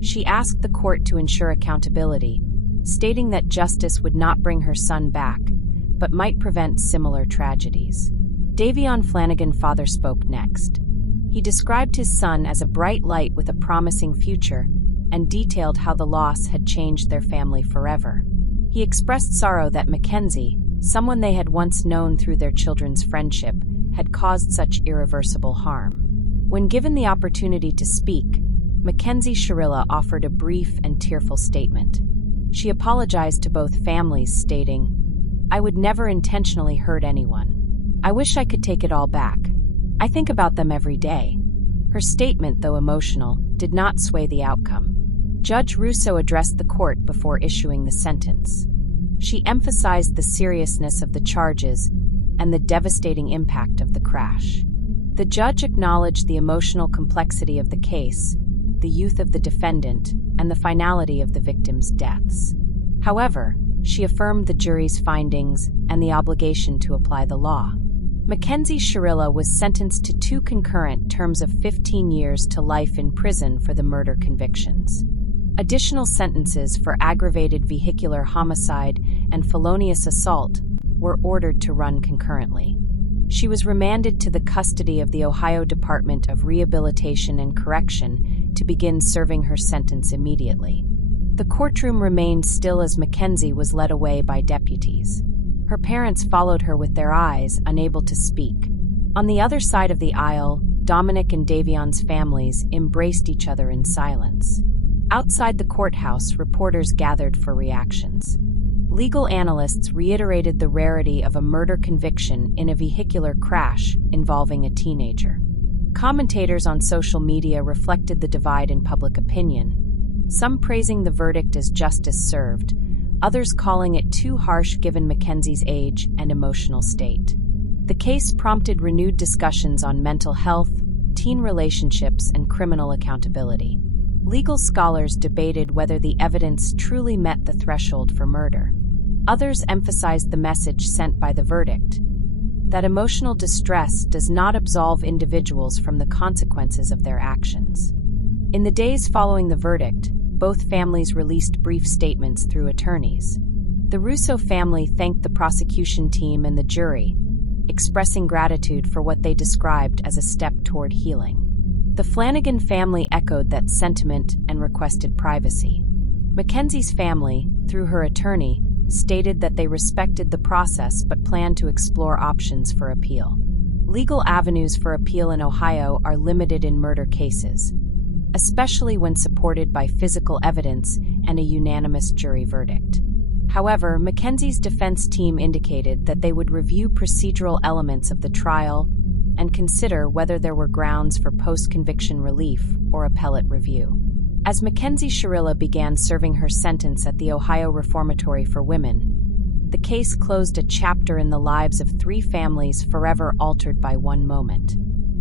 She asked the court to ensure accountability, stating that justice would not bring her son back, but might prevent similar tragedies. Davion Flanagan, father, spoke next. He described his son as a bright light with a promising future and detailed how the loss had changed their family forever. He expressed sorrow that Mackenzie, someone they had once known through their children's friendship, had caused such irreversible harm. When given the opportunity to speak, Mackenzie Shirilla offered a brief and tearful statement. She apologized to both families, stating, "I would never intentionally hurt anyone. I wish I could take it all back. I think about them every day." Her statement, though emotional, did not sway the outcome. Judge Russo addressed the court before issuing the sentence. She emphasized the seriousness of the charges and the devastating impact of the crash. The judge acknowledged the emotional complexity of the case, the youth of the defendant, and the finality of the victims' deaths. However, she affirmed the jury's findings and the obligation to apply the law. Mackenzie Shirilla was sentenced to 2 concurrent terms of 15 years to life in prison for the murder convictions. Additional sentences for aggravated vehicular homicide and felonious assault were ordered to run concurrently. She was remanded to the custody of the Ohio Department of Rehabilitation and Correction to begin serving her sentence immediately. The courtroom remained still as Mackenzie was led away by deputies. Her parents followed her with their eyes, unable to speak. On the other side of the aisle, Dominic and Davion's families embraced each other in silence. Outside the courthouse, reporters gathered for reactions. Legal analysts reiterated the rarity of a murder conviction in a vehicular crash involving a teenager. Commentators on social media reflected the divide in public opinion, some praising the verdict as justice served, others calling it too harsh given Mackenzie's age and emotional state. The case prompted renewed discussions on mental health, teen relationships, and criminal accountability. Legal scholars debated whether the evidence truly met the threshold for murder. Others emphasized the message sent by the verdict, that emotional distress does not absolve individuals from the consequences of their actions. In the days following the verdict, both families released brief statements through attorneys. The Russo family thanked the prosecution team and the jury, expressing gratitude for what they described as a step toward healing. The Flanagan family echoed that sentiment and requested privacy. Mackenzie's family, through her attorney, stated that they respected the process but planned to explore options for appeal. Legal avenues for appeal in Ohio are limited in murder cases, especially when supported by physical evidence and a unanimous jury verdict. However, Mackenzie's defense team indicated that they would review procedural elements of the trial, and consider whether there were grounds for post-conviction relief or appellate review. As Mackenzie Shirilla began serving her sentence at the Ohio Reformatory for Women, the case closed a chapter in the lives of 3 families forever altered by one moment.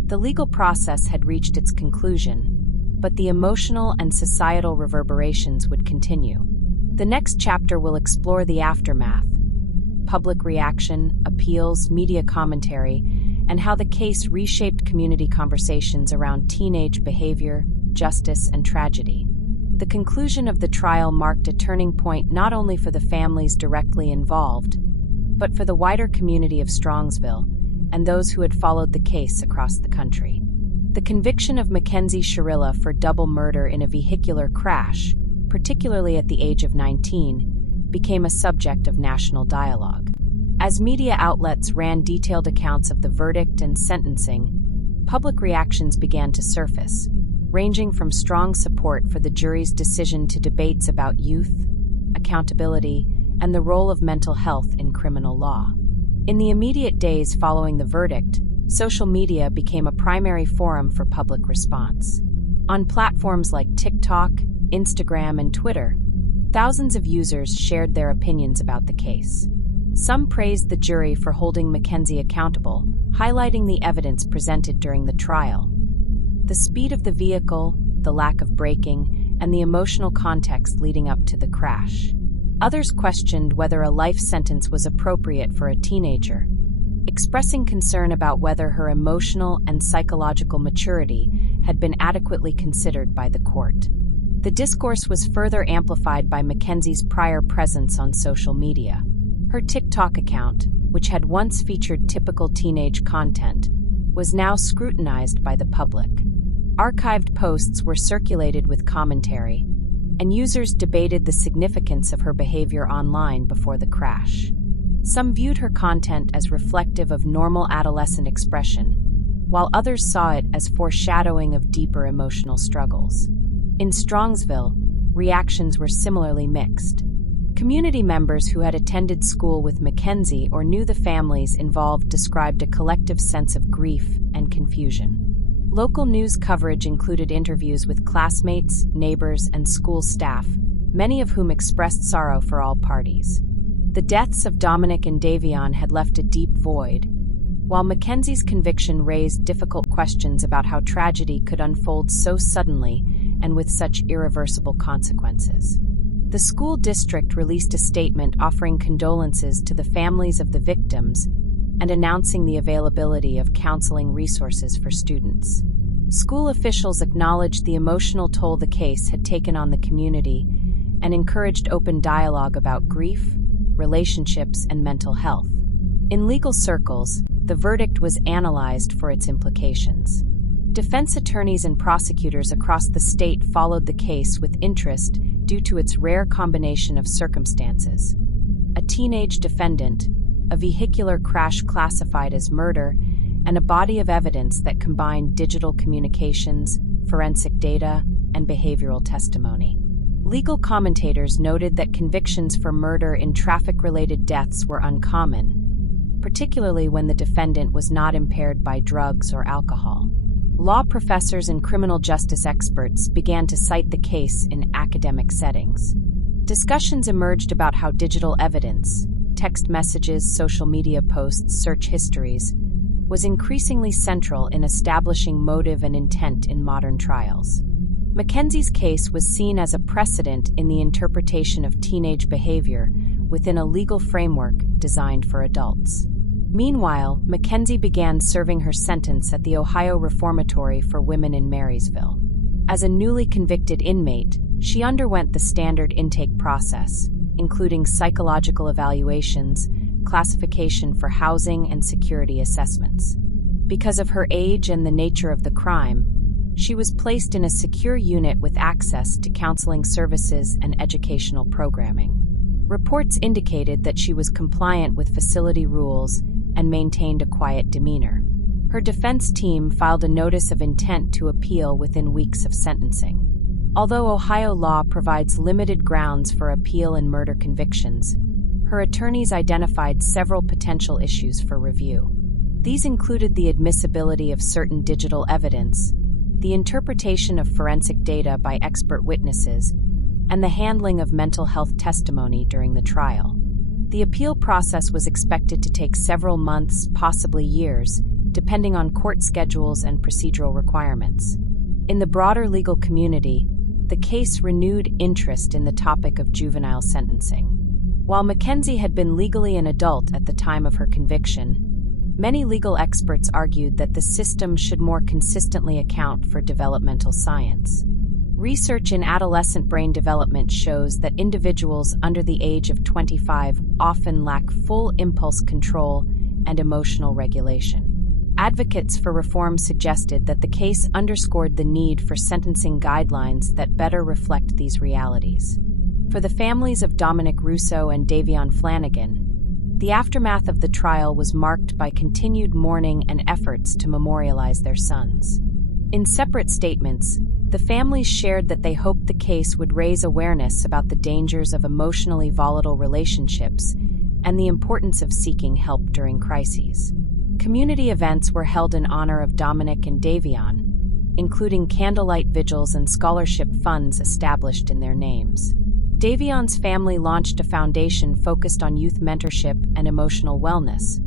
The legal process had reached its conclusion, but the emotional and societal reverberations would continue. The next chapter will explore the aftermath, public reaction, appeals, media commentary, and how the case reshaped community conversations around teenage behavior, justice, and tragedy. The conclusion of the trial marked a turning point not only for the families directly involved, but for the wider community of Strongsville and those who had followed the case across the country. The conviction of Mackenzie Shirilla for double murder in a vehicular crash, particularly at the age of 19, became a subject of national dialogue. As media outlets ran detailed accounts of the verdict and sentencing, public reactions began to surface, ranging from strong support for the jury's decision to debates about youth, accountability, and the role of mental health in criminal law. In the immediate days following the verdict, social media became a primary forum for public response. On platforms like TikTok, Instagram, and Twitter, thousands of users shared their opinions about the case. Some praised the jury for holding Mackenzie accountable, highlighting the evidence presented during the trial. The speed of the vehicle, the lack of braking, and the emotional context leading up to the crash. Others questioned whether a life sentence was appropriate for a teenager, expressing concern about whether her emotional and psychological maturity had been adequately considered by the court. The discourse was further amplified by Mackenzie's prior presence on social media. Her TikTok account, which had once featured typical teenage content, was now scrutinized by the public. Archived posts were circulated with commentary, and users debated the significance of her behavior online before the crash. Some viewed her content as reflective of normal adolescent expression, while others saw it as foreshadowing of deeper emotional struggles. In Strongsville, reactions were similarly mixed. Community members who had attended school with Mackenzie or knew the families involved described a collective sense of grief and confusion. Local news coverage included interviews with classmates, neighbors, and school staff, many of whom expressed sorrow for all parties. The deaths of Dominic and Davion had left a deep void, while Mackenzie's conviction raised difficult questions about how tragedy could unfold so suddenly and with such irreversible consequences. The school district released a statement offering condolences to the families of the victims and announcing the availability of counseling resources for students. School officials acknowledged the emotional toll the case had taken on the community and encouraged open dialogue about grief, relationships, and mental health. In legal circles, the verdict was analyzed for its implications. Defense attorneys and prosecutors across the state followed the case with interest due to its rare combination of circumstances: a teenage defendant, a vehicular crash classified as murder, and a body of evidence that combined digital communications, forensic data, and behavioral testimony. Legal commentators noted that convictions for murder in traffic-related deaths were uncommon, particularly when the defendant was not impaired by drugs or alcohol. Law professors and criminal justice experts began to cite the case in academic settings. Discussions emerged about how digital evidence, text messages, social media posts, search histories, was increasingly central in establishing motive and intent in modern trials. Mackenzie's case was seen as a precedent in the interpretation of teenage behavior within a legal framework designed for adults. Meanwhile, Mackenzie began serving her sentence at the Ohio Reformatory for Women in Marysville. As a newly convicted inmate, she underwent the standard intake process, including psychological evaluations, classification for housing, and security assessments. Because of her age and the nature of the crime, she was placed in a secure unit with access to counseling services and educational programming. Reports indicated that she was compliant with facility rules and maintained a quiet demeanor. Her defense team filed a notice of intent to appeal within weeks of sentencing. Although Ohio law provides limited grounds for appeal in murder convictions, her attorneys identified several potential issues for review. These included the admissibility of certain digital evidence, the interpretation of forensic data by expert witnesses, and the handling of mental health testimony during the trial. The appeal process was expected to take several months, possibly years, depending on court schedules and procedural requirements. In the broader legal community, the case renewed interest in the topic of juvenile sentencing. While Mackenzie had been legally an adult at the time of her conviction, many legal experts argued that the system should more consistently account for developmental science. Research in adolescent brain development shows that individuals under the age of 25 often lack full impulse control and emotional regulation. Advocates for reform suggested that the case underscored the need for sentencing guidelines that better reflect these realities. For the families of Dominic Russo and Davion Flanagan, the aftermath of the trial was marked by continued mourning and efforts to memorialize their sons. In separate statements, the families shared that they hoped the case would raise awareness about the dangers of emotionally volatile relationships and the importance of seeking help during crises. Community events were held in honor of Dominic and Davion, including candlelight vigils and scholarship funds established in their names. Davion's family launched a foundation focused on youth mentorship and emotional wellness,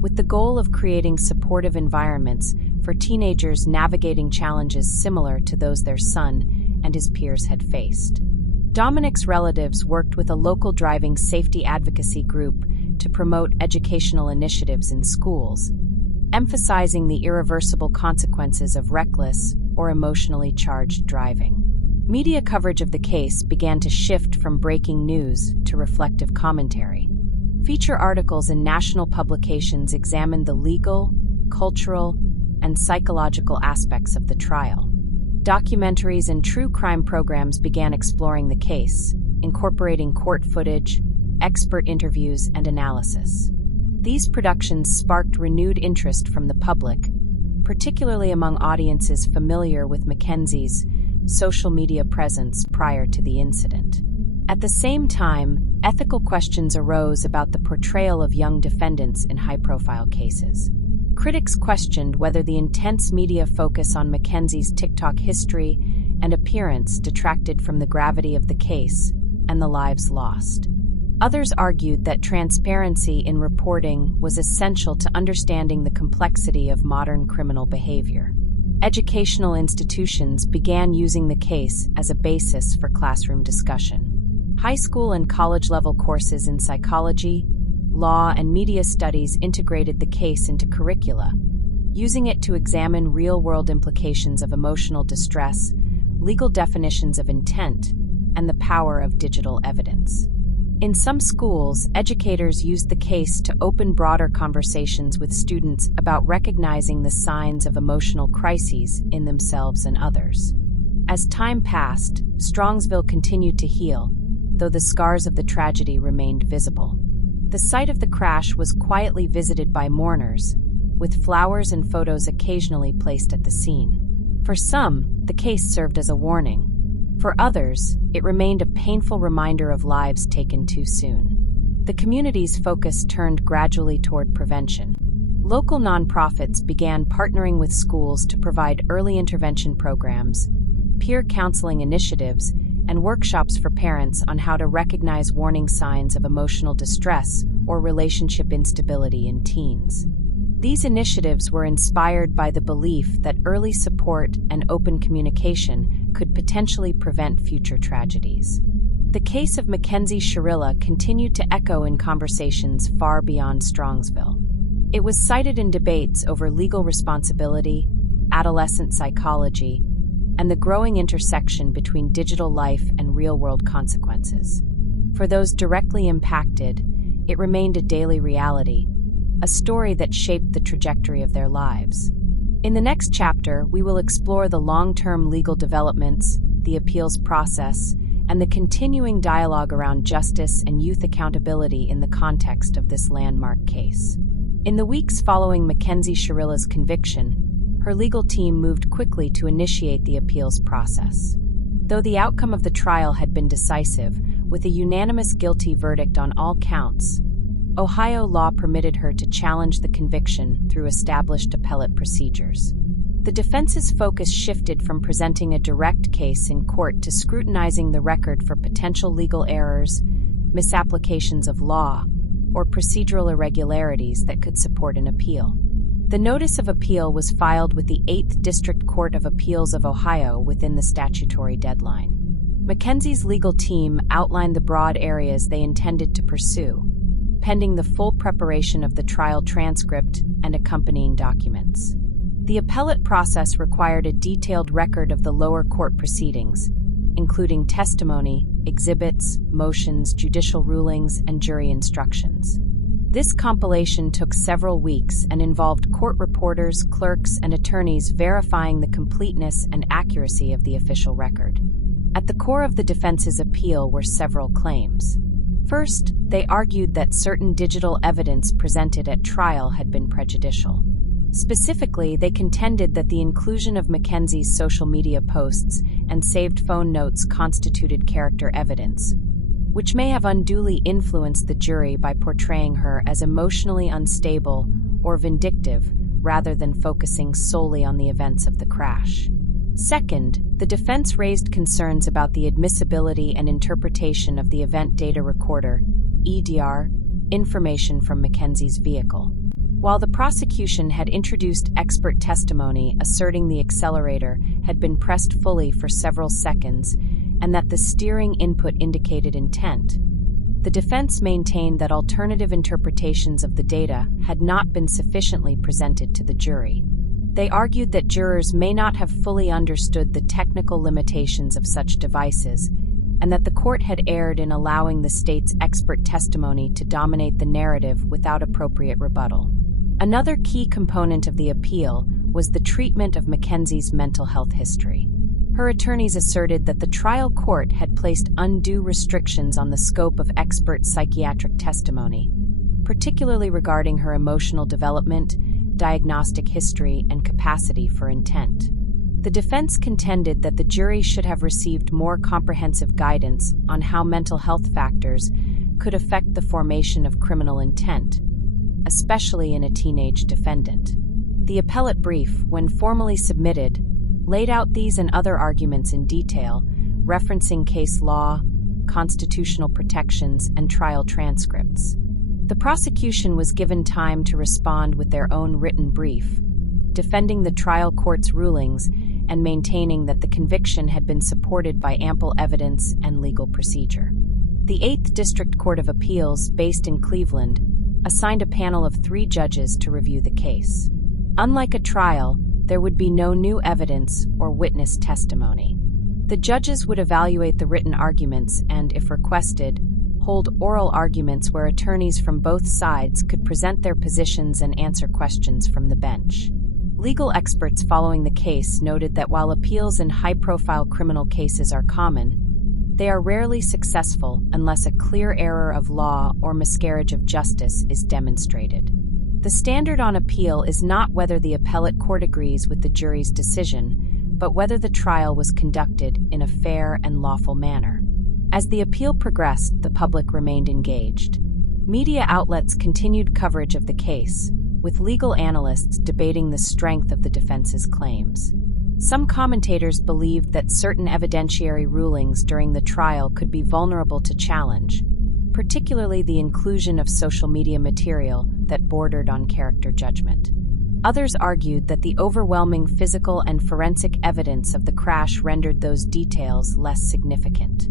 with the goal of creating supportive environments for teenagers navigating challenges similar to those their son and his peers had faced. Dominic's relatives worked with a local driving safety advocacy group to promote educational initiatives in schools, emphasizing the irreversible consequences of reckless or emotionally charged driving. Media coverage of the case began to shift from breaking news to reflective commentary. Feature articles in national publications examined the legal, cultural, and psychological aspects of the trial. Documentaries and true crime programs began exploring the case, incorporating court footage, expert interviews, and analysis. These productions sparked renewed interest from the public, particularly among audiences familiar with Mackenzie's social media presence prior to the incident. At the same time, ethical questions arose about the portrayal of young defendants in high-profile cases. Critics questioned whether the intense media focus on Mackenzie's TikTok history and appearance detracted from the gravity of the case and the lives lost. Others argued that transparency in reporting was essential to understanding the complexity of modern criminal behavior. Educational institutions began using the case as a basis for classroom discussion. High school and college-level courses in psychology, law, and media studies integrated the case into curricula, using it to examine real-world implications of emotional distress, legal definitions of intent, and the power of digital evidence. In some schools, educators used the case to open broader conversations with students about recognizing the signs of emotional crises in themselves and others. As time passed, Strongsville continued to heal, though the scars of the tragedy remained visible. The site of the crash was quietly visited by mourners, with flowers and photos occasionally placed at the scene. For some, the case served as a warning. For others, it remained a painful reminder of lives taken too soon. The community's focus turned gradually toward prevention. Local nonprofits began partnering with schools to provide early intervention programs, peer counseling initiatives, and workshops for parents on how to recognize warning signs of emotional distress or relationship instability in teens. These initiatives were inspired by the belief that early support and open communication could potentially prevent future tragedies. The case of Mackenzie Shirilla continued to echo in conversations far beyond Strongsville. It was cited in debates over legal responsibility, adolescent psychology, and the growing intersection between digital life and real-world consequences. For those directly impacted, it remained a daily reality, a story that shaped the trajectory of their lives. In the next chapter, we will explore the long-term legal developments, the appeals process, and the continuing dialogue around justice and youth accountability in the context of this landmark case. In the weeks following Mackenzie Shirilla's conviction, her legal team moved quickly to initiate the appeals process. Though the outcome of the trial had been decisive, with a unanimous guilty verdict on all counts, Ohio law permitted her to challenge the conviction through established appellate procedures. The defense's focus shifted from presenting a direct case in court to scrutinizing the record for potential legal errors, misapplications of law, or procedural irregularities that could support an appeal. The notice of appeal was filed with the 8th District Court of Appeals of Ohio within the statutory deadline. Mackenzie's legal team outlined the broad areas they intended to pursue, pending the full preparation of the trial transcript and accompanying documents. The appellate process required a detailed record of the lower court proceedings, including testimony, exhibits, motions, judicial rulings, and jury instructions. This compilation took several weeks and involved court reporters, clerks, and attorneys verifying the completeness and accuracy of the official record. At the core of the defense's appeal were several claims. First, they argued that certain digital evidence presented at trial had been prejudicial. Specifically, they contended that the inclusion of Mackenzie's social media posts and saved phone notes constituted character evidence, which may have unduly influenced the jury by portraying her as emotionally unstable or vindictive rather than focusing solely on the events of the crash. Second, the defense raised concerns about the admissibility and interpretation of the event data recorder, EDR, information from Mackenzie's vehicle. While the prosecution had introduced expert testimony asserting the accelerator had been pressed fully for several seconds and that the steering input indicated intent, the defense maintained that alternative interpretations of the data had not been sufficiently presented to the jury. They argued that jurors may not have fully understood the technical limitations of such devices, and that the court had erred in allowing the state's expert testimony to dominate the narrative without appropriate rebuttal. Another key component of the appeal was the treatment of Mackenzie's mental health history. Her attorneys asserted that the trial court had placed undue restrictions on the scope of expert psychiatric testimony, particularly regarding her emotional development, diagnostic history, and capacity for intent. The defense contended that the jury should have received more comprehensive guidance on how mental health factors could affect the formation of criminal intent, especially in a teenage defendant. The appellate brief, when formally submitted, laid out these and other arguments in detail, referencing case law, constitutional protections, and trial transcripts. The prosecution was given time to respond with their own written brief, defending the trial court's rulings and maintaining that the conviction had been supported by ample evidence and legal procedure. The 8th District Court of Appeals, based in Cleveland, assigned a panel of 3 judges to review the case. Unlike a trial, there would be no new evidence or witness testimony. The judges would evaluate the written arguments and, if requested, hold oral arguments where attorneys from both sides could present their positions and answer questions from the bench. Legal experts following the case noted that while appeals in high-profile criminal cases are common, they are rarely successful unless a clear error of law or miscarriage of justice is demonstrated. The standard on appeal is not whether the appellate court agrees with the jury's decision, but whether the trial was conducted in a fair and lawful manner. As the appeal progressed, the public remained engaged. Media outlets continued coverage of the case, with legal analysts debating the strength of the defense's claims. Some commentators believed that certain evidentiary rulings during the trial could be vulnerable to challenge, particularly the inclusion of social media material that bordered on character judgment. Others argued that the overwhelming physical and forensic evidence of the crash rendered those details less significant.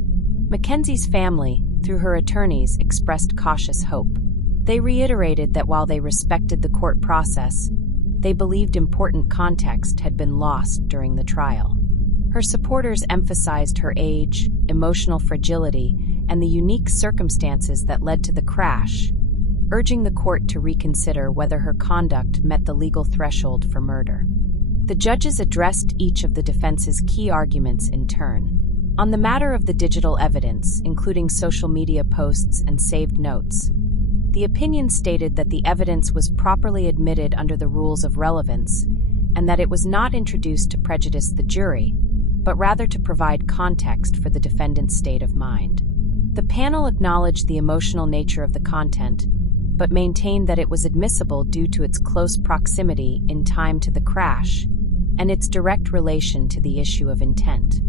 Mackenzie's family, through her attorneys, expressed cautious hope. They reiterated that while they respected the court process, they believed important context had been lost during the trial. Her supporters emphasized her age, emotional fragility, and the unique circumstances that led to the crash, urging the court to reconsider whether her conduct met the legal threshold for murder. The judges addressed each of the defense's key arguments in turn. On the matter of the digital evidence, including social media posts and saved notes, the opinion stated that the evidence was properly admitted under the rules of relevance and that it was not introduced to prejudice the jury, but rather to provide context for the defendant's state of mind. The panel acknowledged the emotional nature of the content, but maintained that it was admissible due to its close proximity in time to the crash and its direct relation to the issue of intent.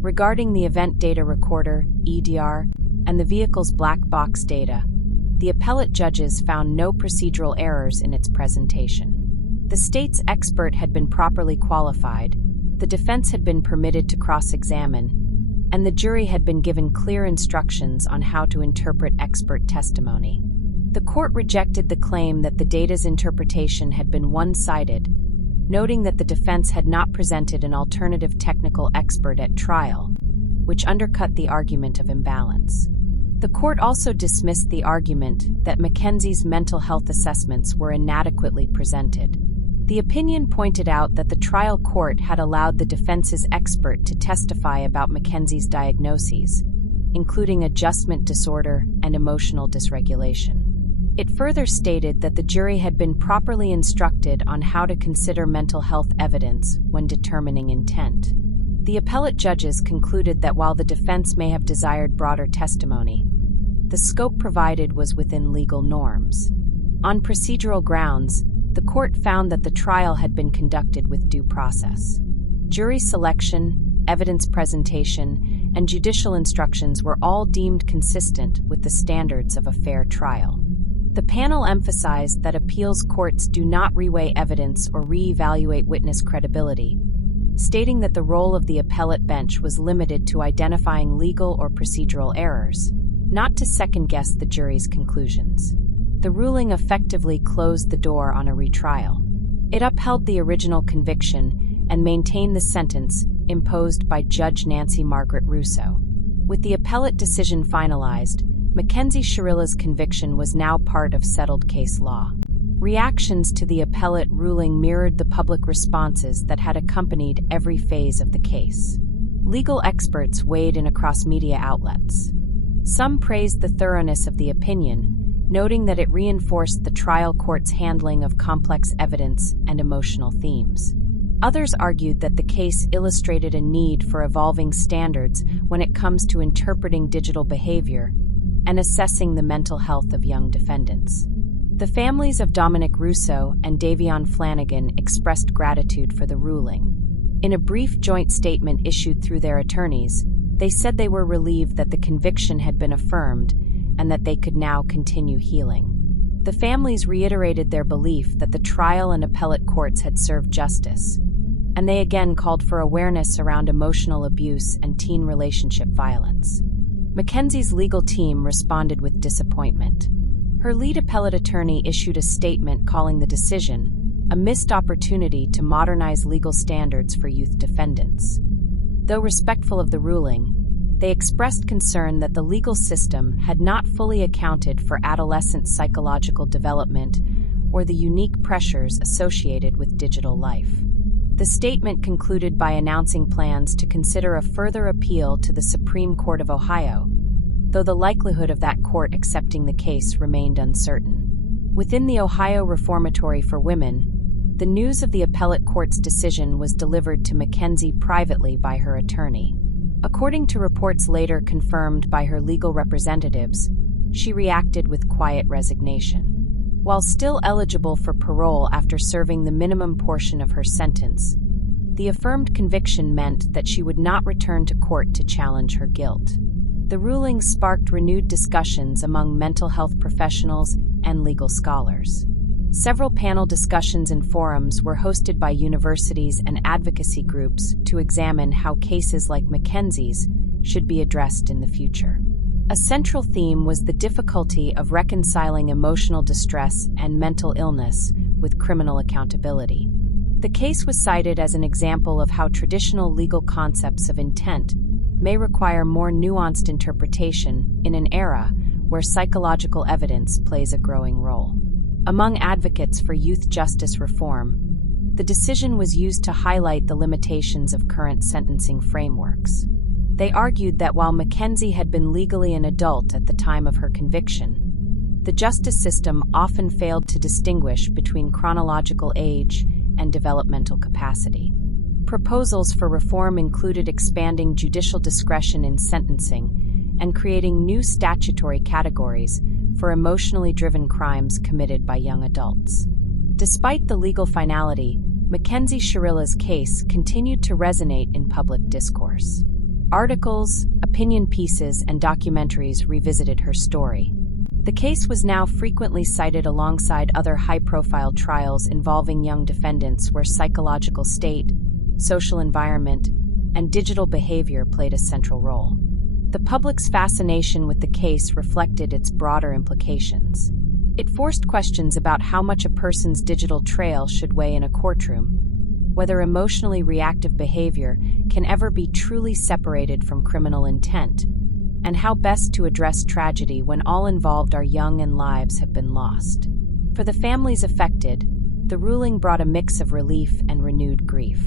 Regarding the event data recorder, EDR, and the vehicle's black box data, the appellate judges found no procedural errors in its presentation. The state's expert had been properly qualified, the defense had been permitted to cross-examine, and the jury had been given clear instructions on how to interpret expert testimony. The court rejected the claim that the data's interpretation had been one-sided, noting that the defense had not presented an alternative technical expert at trial, which undercut the argument of imbalance. The court also dismissed the argument that Mackenzie's mental health assessments were inadequately presented. The opinion pointed out that the trial court had allowed the defense's expert to testify about Mackenzie's diagnoses, including adjustment disorder and emotional dysregulation. It further stated that the jury had been properly instructed on how to consider mental health evidence when determining intent. The appellate judges concluded that while the defense may have desired broader testimony, the scope provided was within legal norms. On procedural grounds, the court found that the trial had been conducted with due process. Jury selection, evidence presentation, and judicial instructions were all deemed consistent with the standards of a fair trial. The panel emphasized that appeals courts do not reweigh evidence or re-evaluate witness credibility, stating that the role of the appellate bench was limited to identifying legal or procedural errors, not to second-guess the jury's conclusions. The ruling effectively closed the door on a retrial. It upheld the original conviction and maintained the sentence imposed by Judge Nancy Margaret Russo. With the appellate decision finalized, Mackenzie Shirilla's conviction was now part of settled case law. Reactions to the appellate ruling mirrored the public responses that had accompanied every phase of the case. Legal experts weighed in across media outlets. Some praised the thoroughness of the opinion, noting that it reinforced the trial court's handling of complex evidence and emotional themes. Others argued that the case illustrated a need for evolving standards when it comes to interpreting digital behavior and assessing the mental health of young defendants. The families of Dominic Russo and Davion Flanagan expressed gratitude for the ruling. In a brief joint statement issued through their attorneys, they said they were relieved that the conviction had been affirmed and that they could now continue healing. The families reiterated their belief that the trial and appellate courts had served justice, and they again called for awareness around emotional abuse and teen relationship violence. Mackenzie's legal team responded with disappointment. Her lead appellate attorney issued a statement calling the decision a missed opportunity to modernize legal standards for youth defendants. Though respectful of the ruling, they expressed concern that the legal system had not fully accounted for adolescent psychological development or the unique pressures associated with digital life. The statement concluded by announcing plans to consider a further appeal to the Supreme Court of Ohio, though the likelihood of that court accepting the case remained uncertain. Within the Ohio Reformatory for Women, the news of the appellate court's decision was delivered to Mackenzie privately by her attorney. According to reports later confirmed by her legal representatives, she reacted with quiet resignation. While still eligible for parole after serving the minimum portion of her sentence, the affirmed conviction meant that she would not return to court to challenge her guilt. The ruling sparked renewed discussions among mental health professionals and legal scholars. Several panel discussions and forums were hosted by universities and advocacy groups to examine how cases like Mackenzie's should be addressed in the future. A central theme was the difficulty of reconciling emotional distress and mental illness with criminal accountability. The case was cited as an example of how traditional legal concepts of intent may require more nuanced interpretation in an era where psychological evidence plays a growing role. Among advocates for youth justice reform, the decision was used to highlight the limitations of current sentencing frameworks. They argued that while Mackenzie had been legally an adult at the time of her conviction, the justice system often failed to distinguish between chronological age and developmental capacity. Proposals for reform included expanding judicial discretion in sentencing and creating new statutory categories for for emotionally driven crimes committed by young adults. Despite the legal finality, Mackenzie Shirilla's case continued to resonate in public discourse. Articles, opinion pieces, and documentaries revisited her story. The case was now frequently cited alongside other high-profile trials involving young defendants where psychological state, social environment, and digital behavior played a central role. The public's fascination with the case reflected its broader implications. It forced questions about how much a person's digital trail should weigh in a courtroom, whether emotionally reactive behavior can ever be truly separated from criminal intent, and how best to address tragedy when all involved are young and lives have been lost. For the families affected, the ruling brought a mix of relief and renewed grief.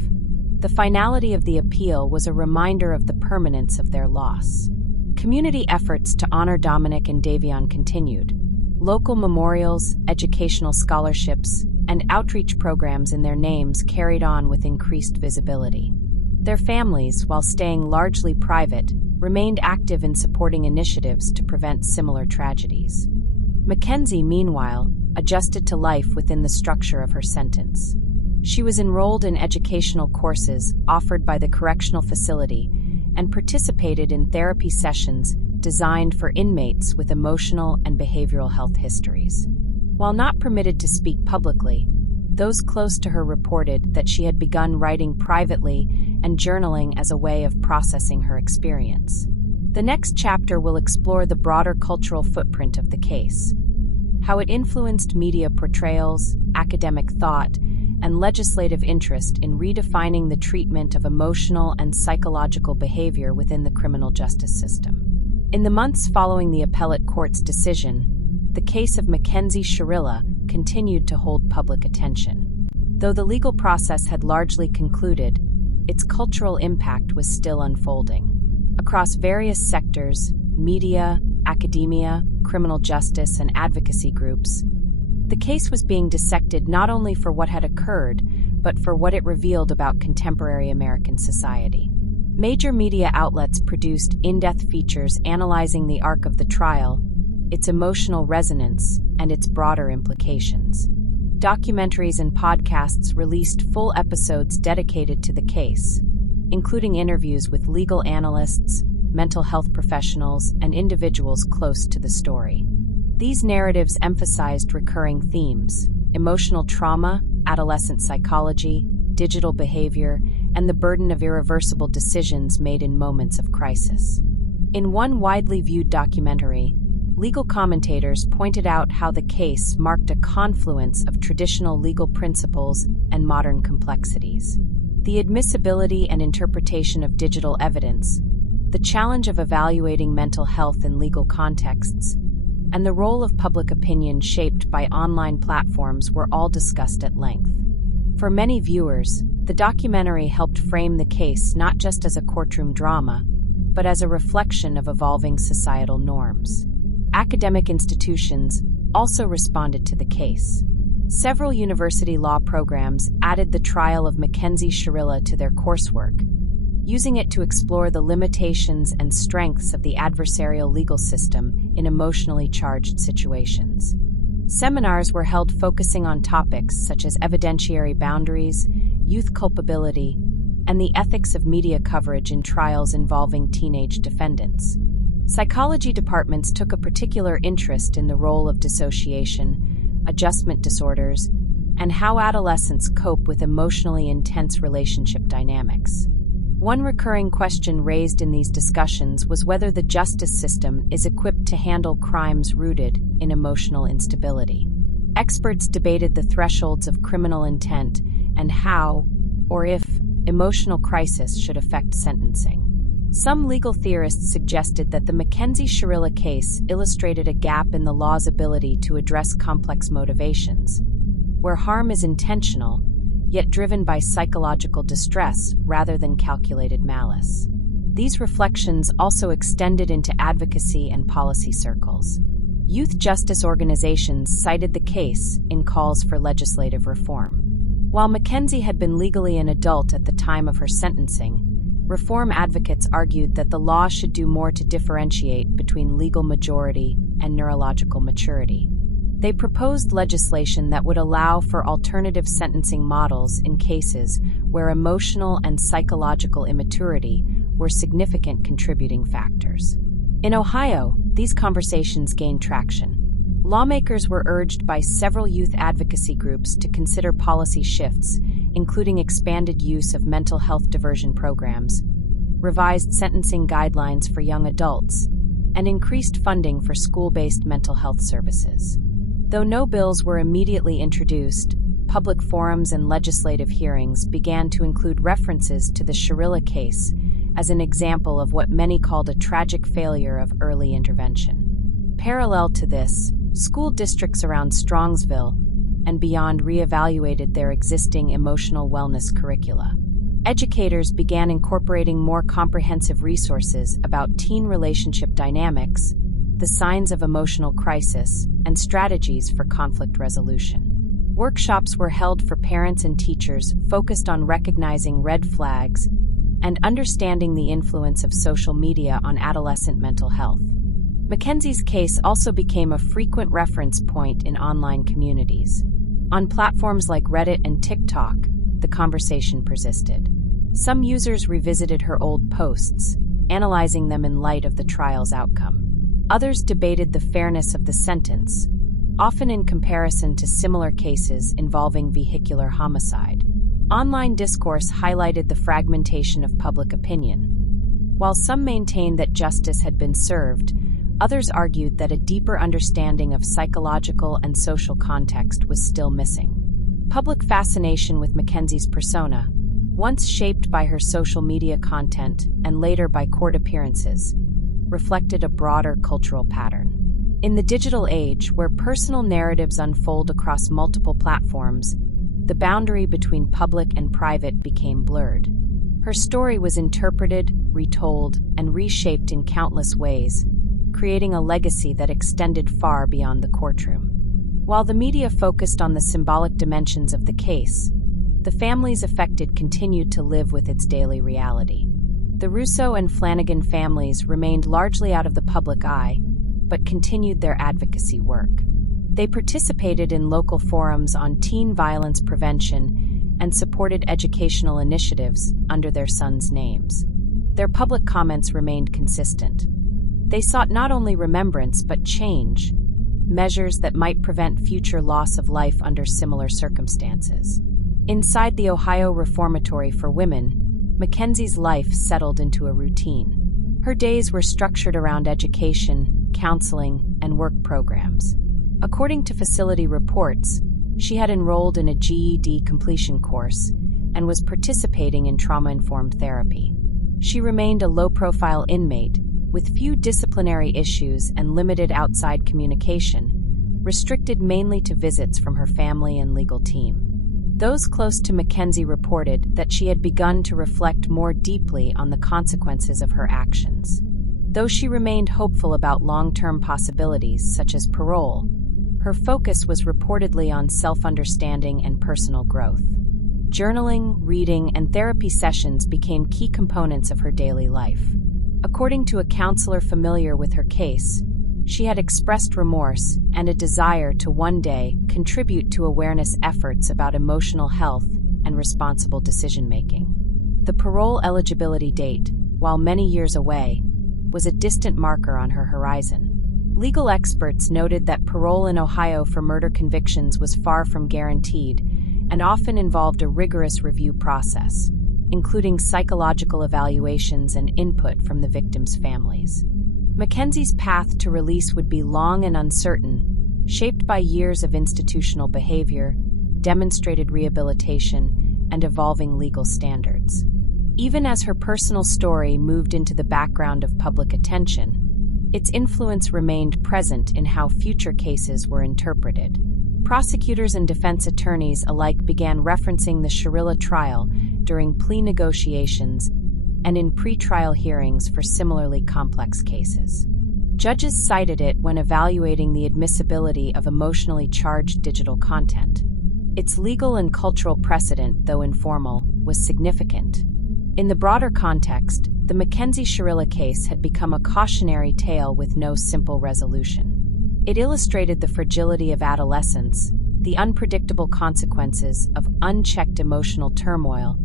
The finality of the appeal was a reminder of the permanence of their loss. Community efforts to honor Dominic and Davion continued. Local memorials, educational scholarships, and outreach programs in their names carried on with increased visibility. Their families, while staying largely private, remained active in supporting initiatives to prevent similar tragedies. Mackenzie, meanwhile, adjusted to life within the structure of her sentence. She was enrolled in educational courses offered by the correctional facility and participated in therapy sessions designed for inmates with emotional and behavioral health histories. While not permitted to speak publicly, those close to her reported that she had begun writing privately and journaling as a way of processing her experience. The next chapter will explore the broader cultural footprint of the case, how it influenced media portrayals, academic thought, and legislative interest in redefining the treatment of emotional and psychological behavior within the criminal justice system. In the months following the appellate court's decision, the case of Mackenzie Shirilla continued to hold public attention. Though the legal process had largely concluded, its cultural impact was still unfolding. Across various sectors, media, academia, criminal justice, and advocacy groups, the case was being dissected not only for what had occurred, but for what it revealed about contemporary American society. Major media outlets produced in-depth features analyzing the arc of the trial, its emotional resonance, and its broader implications. Documentaries and podcasts released full episodes dedicated to the case, including interviews with legal analysts, mental health professionals, and individuals close to the story. These narratives emphasized recurring themes: emotional trauma, adolescent psychology, digital behavior, and the burden of irreversible decisions made in moments of crisis. In one widely viewed documentary, legal commentators pointed out how the case marked a confluence of traditional legal principles and modern complexities. The admissibility and interpretation of digital evidence, the challenge of evaluating mental health in legal contexts, and the role of public opinion shaped by online platforms were all discussed at length. For many viewers, the documentary helped frame the case not just as a courtroom drama, but as a reflection of evolving societal norms. Academic institutions also responded to the case. Several university law programs added the trial of Mackenzie Shirilla to their coursework, using it to explore the limitations and strengths of the adversarial legal system in emotionally charged situations. Seminars were held focusing on topics such as evidentiary boundaries, youth culpability, and the ethics of media coverage in trials involving teenage defendants. Psychology departments took a particular interest in the role of dissociation, adjustment disorders, and how adolescents cope with emotionally intense relationship dynamics. One recurring question raised in these discussions was whether the justice system is equipped to handle crimes rooted in emotional instability. Experts debated the thresholds of criminal intent and how, or if, emotional crisis should affect sentencing. Some legal theorists suggested that the Mackenzie Shirilla case illustrated a gap in the law's ability to address complex motivations, where harm is intentional, yet driven by psychological distress rather than calculated malice. These reflections also extended into advocacy and policy circles. Youth justice organizations cited the case in calls for legislative reform. While Mackenzie had been legally an adult at the time of her sentencing, reform advocates argued that the law should do more to differentiate between legal majority and neurological maturity. They proposed legislation that would allow for alternative sentencing models in cases where emotional and psychological immaturity were significant contributing factors. In Ohio, these conversations gained traction. Lawmakers were urged by several youth advocacy groups to consider policy shifts, including expanded use of mental health diversion programs, revised sentencing guidelines for young adults, and increased funding for school-based mental health services. Though no bills were immediately introduced, public forums and legislative hearings began to include references to the Shirilla case as an example of what many called a tragic failure of early intervention. Parallel to this, school districts around Strongsville and beyond reevaluated their existing emotional wellness curricula. Educators began incorporating more comprehensive resources about teen relationship dynamics, the signs of emotional crisis, and strategies for conflict resolution. Workshops were held for parents and teachers focused on recognizing red flags and understanding the influence of social media on adolescent mental health. Mackenzie's case also became a frequent reference point in online communities. On platforms like Reddit and TikTok, the conversation persisted. Some users revisited her old posts, analyzing them in light of the trial's outcome. Others debated the fairness of the sentence, often in comparison to similar cases involving vehicular homicide. Online discourse highlighted the fragmentation of public opinion. While some maintained that justice had been served, others argued that a deeper understanding of psychological and social context was still missing. Public fascination with Mackenzie's persona, once shaped by her social media content and later by court appearances, reflected a broader cultural pattern. In the digital age, where personal narratives unfold across multiple platforms, the boundary between public and private became blurred. Her story was interpreted, retold, and reshaped in countless ways, creating a legacy that extended far beyond the courtroom. While the media focused on the symbolic dimensions of the case, the families affected continued to live with its daily reality. The Russo and Flanagan families remained largely out of the public eye, but continued their advocacy work. They participated in local forums on teen violence prevention and supported educational initiatives under their sons' names. Their public comments remained consistent. They sought not only remembrance but change, measures that might prevent future loss of life under similar circumstances. Inside the Ohio Reformatory for Women, Mackenzie's life settled into a routine. Her days were structured around education, counseling, and work programs. According to facility reports, she had enrolled in a GED completion course and was participating in trauma-informed therapy. She remained a low-profile inmate with few disciplinary issues and limited outside communication, restricted mainly to visits from her family and legal team. Those close to Mackenzie reported that she had begun to reflect more deeply on the consequences of her actions. Though she remained hopeful about long-term possibilities such as parole, her focus was reportedly on self-understanding and personal growth. Journaling, reading, and therapy sessions became key components of her daily life. According to a counselor familiar with her case, she had expressed remorse and a desire to one day contribute to awareness efforts about emotional health and responsible decision-making. The parole eligibility date, while many years away, was a distant marker on her horizon. Legal experts noted that parole in Ohio for murder convictions was far from guaranteed and often involved a rigorous review process, including psychological evaluations and input from the victims' families. Mackenzie's path to release would be long and uncertain, shaped by years of institutional behavior, demonstrated rehabilitation, and evolving legal standards. Even as her personal story moved into the background of public attention, its influence remained present in how future cases were interpreted. Prosecutors and defense attorneys alike began referencing the Shirilla trial during plea negotiations and in pretrial hearings for similarly complex cases. Judges cited it when evaluating the admissibility of emotionally charged digital content. Its legal and cultural precedent, though informal, was significant. In the broader context, the Mackenzie Shirilla case had become a cautionary tale with no simple resolution. It illustrated the fragility of adolescence, the unpredictable consequences of unchecked emotional turmoil,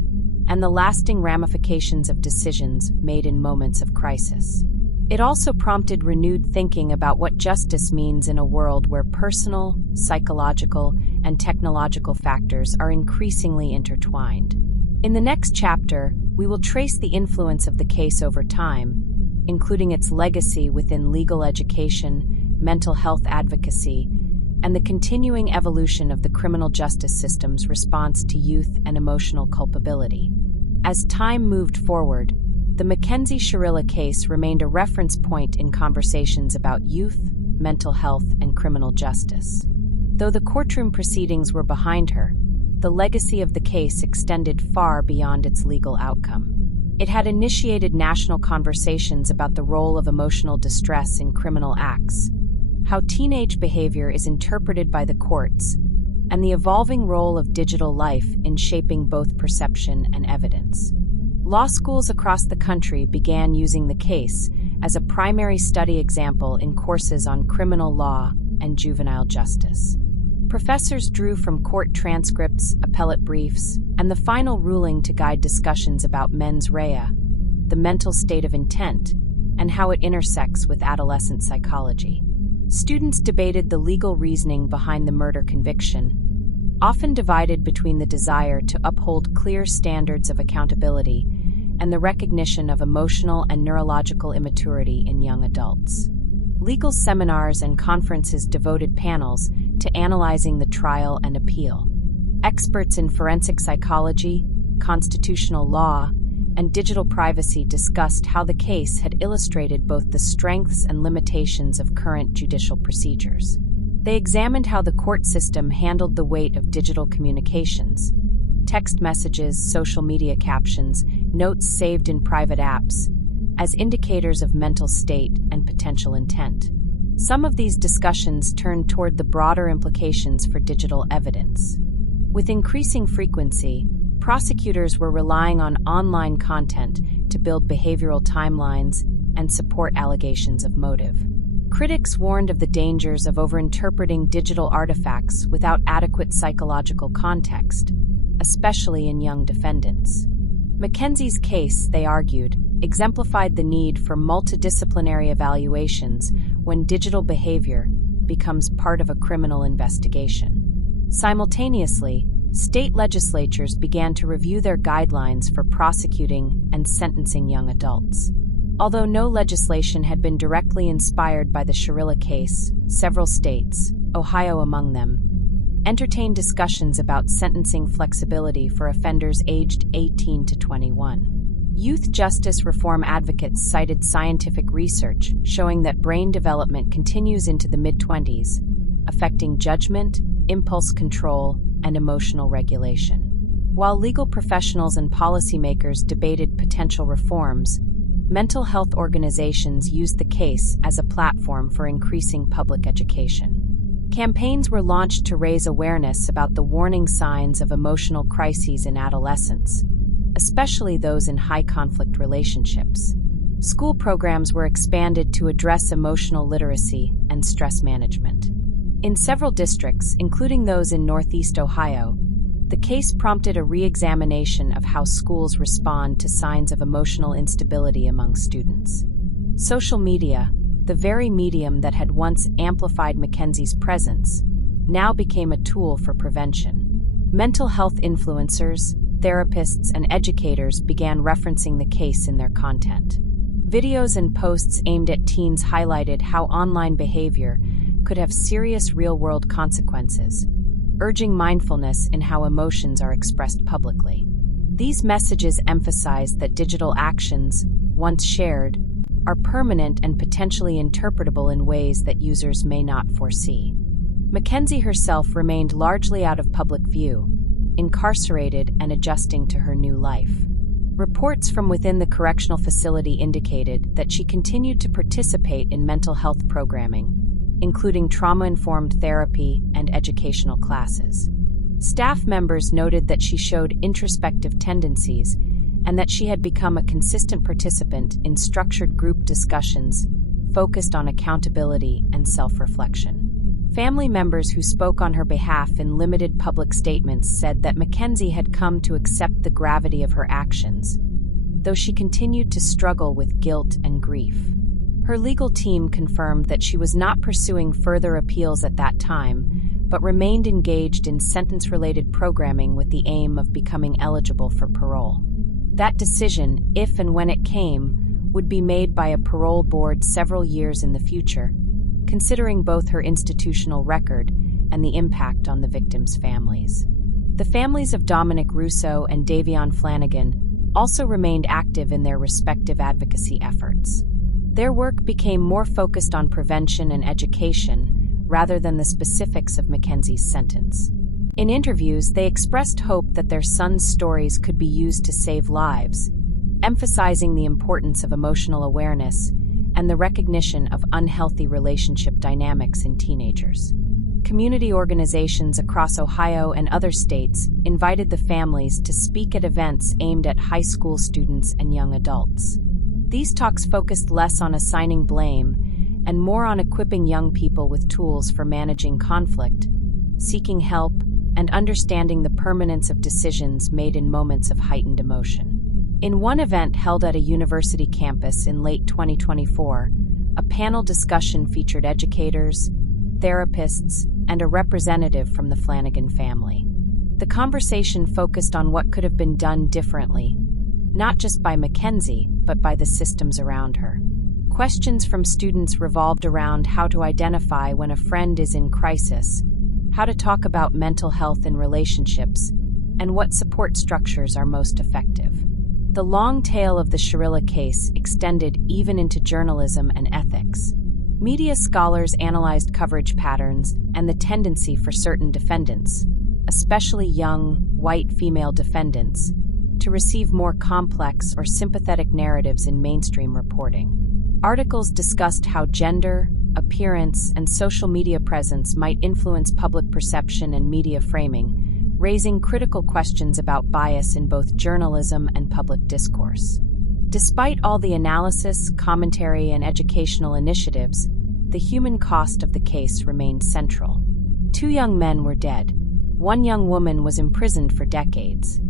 and the lasting ramifications of decisions made in moments of crisis. It also prompted renewed thinking about what justice means in a world where personal, psychological, and technological factors are increasingly intertwined. In the next chapter, we will trace the influence of the case over time, including its legacy within legal education, mental health advocacy, and the continuing evolution of the criminal justice system's response to youth and emotional culpability. As time moved forward, the Mackenzie Shirilla case remained a reference point in conversations about youth, mental health, and criminal justice. Though the courtroom proceedings were behind her, the legacy of the case extended far beyond its legal outcome. It had initiated national conversations about the role of emotional distress in criminal acts, how teenage behavior is interpreted by the courts, and the evolving role of digital life in shaping both perception and evidence. Law schools across the country began using the case as a primary study example in courses on criminal law and juvenile justice. Professors drew from court transcripts, appellate briefs, and the final ruling to guide discussions about mens rea, the mental state of intent, and how it intersects with adolescent psychology. Students debated the legal reasoning behind the murder conviction, often divided between the desire to uphold clear standards of accountability and the recognition of emotional and neurological immaturity in young adults. Legal seminars and conferences devoted panels to analyzing the trial and appeal. Experts in forensic psychology, constitutional law, and digital privacy discussed how the case had illustrated both the strengths and limitations of current judicial procedures. They examined how the court system handled the weight of digital communications, text messages, social media captions, notes saved in private apps, as indicators of mental state and potential intent. Some of these discussions turned toward the broader implications for digital evidence. With increasing frequency, prosecutors were relying on online content to build behavioral timelines and support allegations of motive. Critics warned of the dangers of overinterpreting digital artifacts without adequate psychological context, especially in young defendants. Mackenzie's case, they argued, exemplified the need for multidisciplinary evaluations when digital behavior becomes part of a criminal investigation. Simultaneously, state legislatures began to review their guidelines for prosecuting and sentencing young adults. Although no legislation had been directly inspired by the Shirilla case, several states, Ohio among them, entertained discussions about sentencing flexibility for offenders aged 18 to 21. Youth justice reform advocates cited scientific research showing that brain development continues into the mid-20s, affecting judgment, impulse control, and emotional regulation. While legal professionals and policymakers debated potential reforms, mental health organizations used the case as a platform for increasing public education. Campaigns were launched to raise awareness about the warning signs of emotional crises in adolescence, especially those in high-conflict relationships. School programs were expanded to address emotional literacy and stress management. In several districts, including those in Northeast Ohio, the case prompted a re-examination of how schools respond to signs of emotional instability among students. Social media, the very medium that had once amplified Mackenzie's presence, now became a tool for prevention. Mental health influencers, therapists, and educators began referencing the case in their content. Videos and posts aimed at teens highlighted how online behavior could have serious real-world consequences, urging mindfulness in how emotions are expressed publicly. These messages emphasize that digital actions, once shared, are permanent and potentially interpretable in ways that users may not foresee. Mackenzie herself remained largely out of public view, incarcerated and adjusting to her new life. Reports from within the correctional facility indicated that she continued to participate in mental health programming, including trauma-informed therapy and educational classes. Staff members noted that she showed introspective tendencies and that she had become a consistent participant in structured group discussions focused on accountability and self-reflection. Family members who spoke on her behalf in limited public statements said that Mackenzie had come to accept the gravity of her actions, though she continued to struggle with guilt and grief. Her legal team confirmed that she was not pursuing further appeals at that time, but remained engaged in sentence-related programming with the aim of becoming eligible for parole. That decision, if and when it came, would be made by a parole board several years in the future, considering both her institutional record and the impact on the victims' families. The families of Dominic Russo and Davion Flanagan also remained active in their respective advocacy efforts. Their work became more focused on prevention and education rather than the specifics of Mackenzie's sentence. In interviews, they expressed hope that their sons' stories could be used to save lives, emphasizing the importance of emotional awareness and the recognition of unhealthy relationship dynamics in teenagers. Community organizations across Ohio and other states invited the families to speak at events aimed at high school students and young adults. These talks focused less on assigning blame and more on equipping young people with tools for managing conflict, seeking help, and understanding the permanence of decisions made in moments of heightened emotion. In one event held at a university campus in late 2024, a panel discussion featured educators, therapists, and a representative from the Flanagan family. The conversation focused on what could have been done differently, not just by Mackenzie, but by the systems around her. Questions from students revolved around how to identify when a friend is in crisis, how to talk about mental health in relationships, and what support structures are most effective. The long tail of the Shirilla case extended even into journalism and ethics. Media scholars analyzed coverage patterns and the tendency for certain defendants, especially young, white female defendants, to receive more complex or sympathetic narratives in mainstream reporting. Articles discussed how gender, appearance, and social media presence might influence public perception and media framing, raising critical questions about bias in both journalism and public discourse. Despite all the analysis, commentary, and educational initiatives, the human cost of the case remained central. 2 young men were dead. 1 young woman was imprisoned for decades.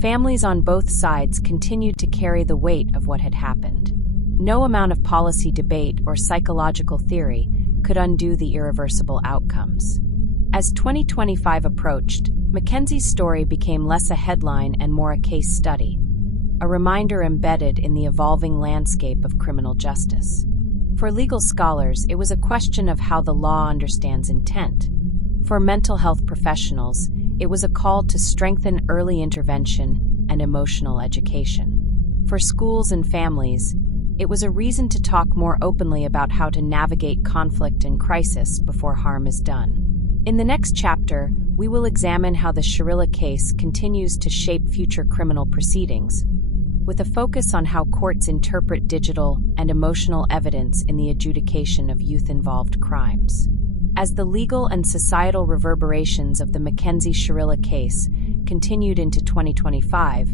Families on both sides continued to carry the weight of what had happened. No amount of policy debate or psychological theory could undo the irreversible outcomes. As 2025 approached, Mackenzie's story became less a headline and more a case study, a reminder embedded in the evolving landscape of criminal justice. For legal scholars, it was a question of how the law understands intent. For mental health professionals, it was a call to strengthen early intervention and emotional education. For schools and families, it was a reason to talk more openly about how to navigate conflict and crisis before harm is done. In the next chapter, we will examine how the Shirilla case continues to shape future criminal proceedings, with a focus on how courts interpret digital and emotional evidence in the adjudication of youth-involved crimes. As the legal and societal reverberations of the Mackenzie Shirilla case continued into 2025,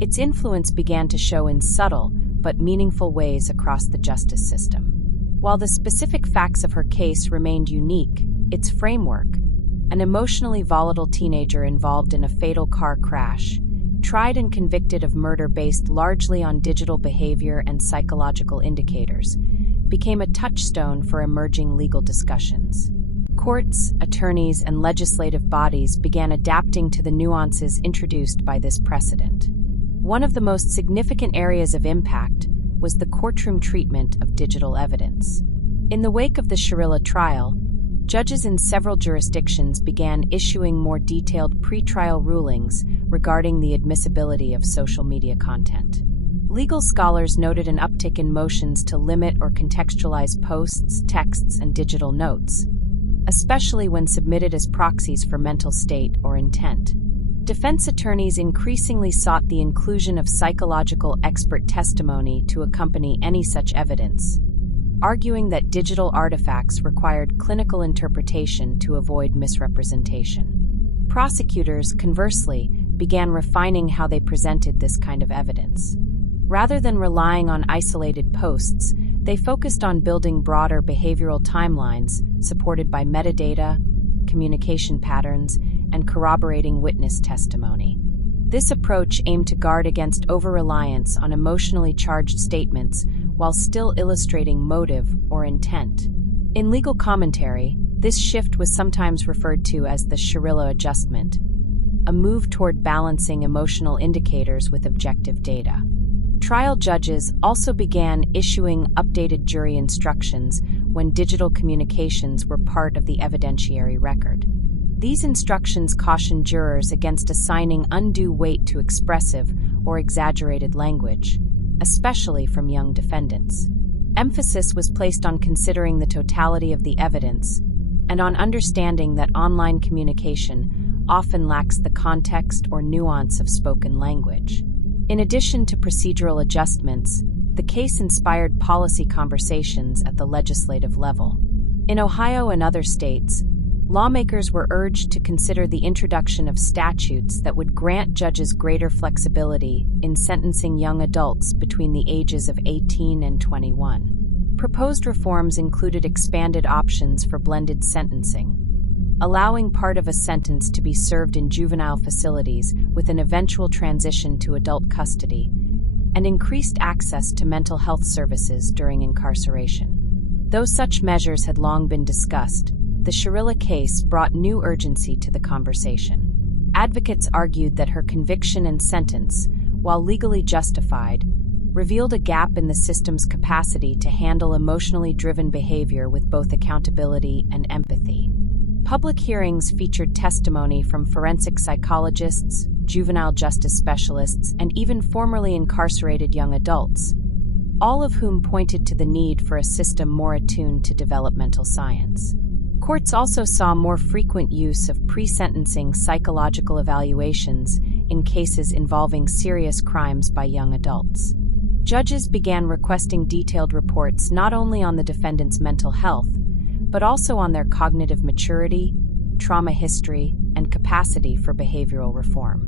its influence began to show in subtle but meaningful ways across the justice system. While the specific facts of her case remained unique, its framework, an emotionally volatile teenager involved in a fatal car crash, tried and convicted of murder based largely on digital behavior and psychological indicators, became a touchstone for emerging legal discussions. Courts, attorneys, and legislative bodies began adapting to the nuances introduced by this precedent. One of the most significant areas of impact was the courtroom treatment of digital evidence. In the wake of the Shirilla trial, judges in several jurisdictions began issuing more detailed pretrial rulings regarding the admissibility of social media content. Legal scholars noted an uptick in motions to limit or contextualize posts, texts, and digital notes, especially when submitted as proxies for mental state or intent. Defense attorneys increasingly sought the inclusion of psychological expert testimony to accompany any such evidence, arguing that digital artifacts required clinical interpretation to avoid misrepresentation. Prosecutors, conversely, began refining how they presented this kind of evidence. Rather than relying on isolated posts, They focused on building broader behavioral timelines supported by metadata, communication patterns, and corroborating witness testimony. This approach aimed to guard against over-reliance on emotionally charged statements while still illustrating motive or intent. In legal commentary, this shift was sometimes referred to as the Shirilla adjustment, a move toward balancing emotional indicators with objective data. Trial judges also began issuing updated jury instructions when digital communications were part of the evidentiary record. These instructions cautioned jurors against assigning undue weight to expressive or exaggerated language, especially from young defendants. Emphasis was placed on considering the totality of the evidence and on understanding that online communication often lacks the context or nuance of spoken language. In addition to procedural adjustments, the case inspired policy conversations at the legislative level. In Ohio and other states, lawmakers were urged to consider the introduction of statutes that would grant judges greater flexibility in sentencing young adults between the ages of 18 and 21. Proposed reforms included expanded options for blended sentencing, allowing part of a sentence to be served in juvenile facilities with an eventual transition to adult custody, and increased access to mental health services during incarceration. Though such measures had long been discussed, the Shirilla case brought new urgency to the conversation. Advocates argued that her conviction and sentence, while legally justified, revealed a gap in the system's capacity to handle emotionally driven behavior with both accountability and empathy. Public hearings featured testimony from forensic psychologists, juvenile justice specialists, and even formerly incarcerated young adults, all of whom pointed to the need for a system more attuned to developmental science. Courts also saw more frequent use of pre-sentencing psychological evaluations in cases involving serious crimes by young adults. Judges began requesting detailed reports not only on the defendant's mental health, but also on their cognitive maturity, trauma history, and capacity for behavioral reform.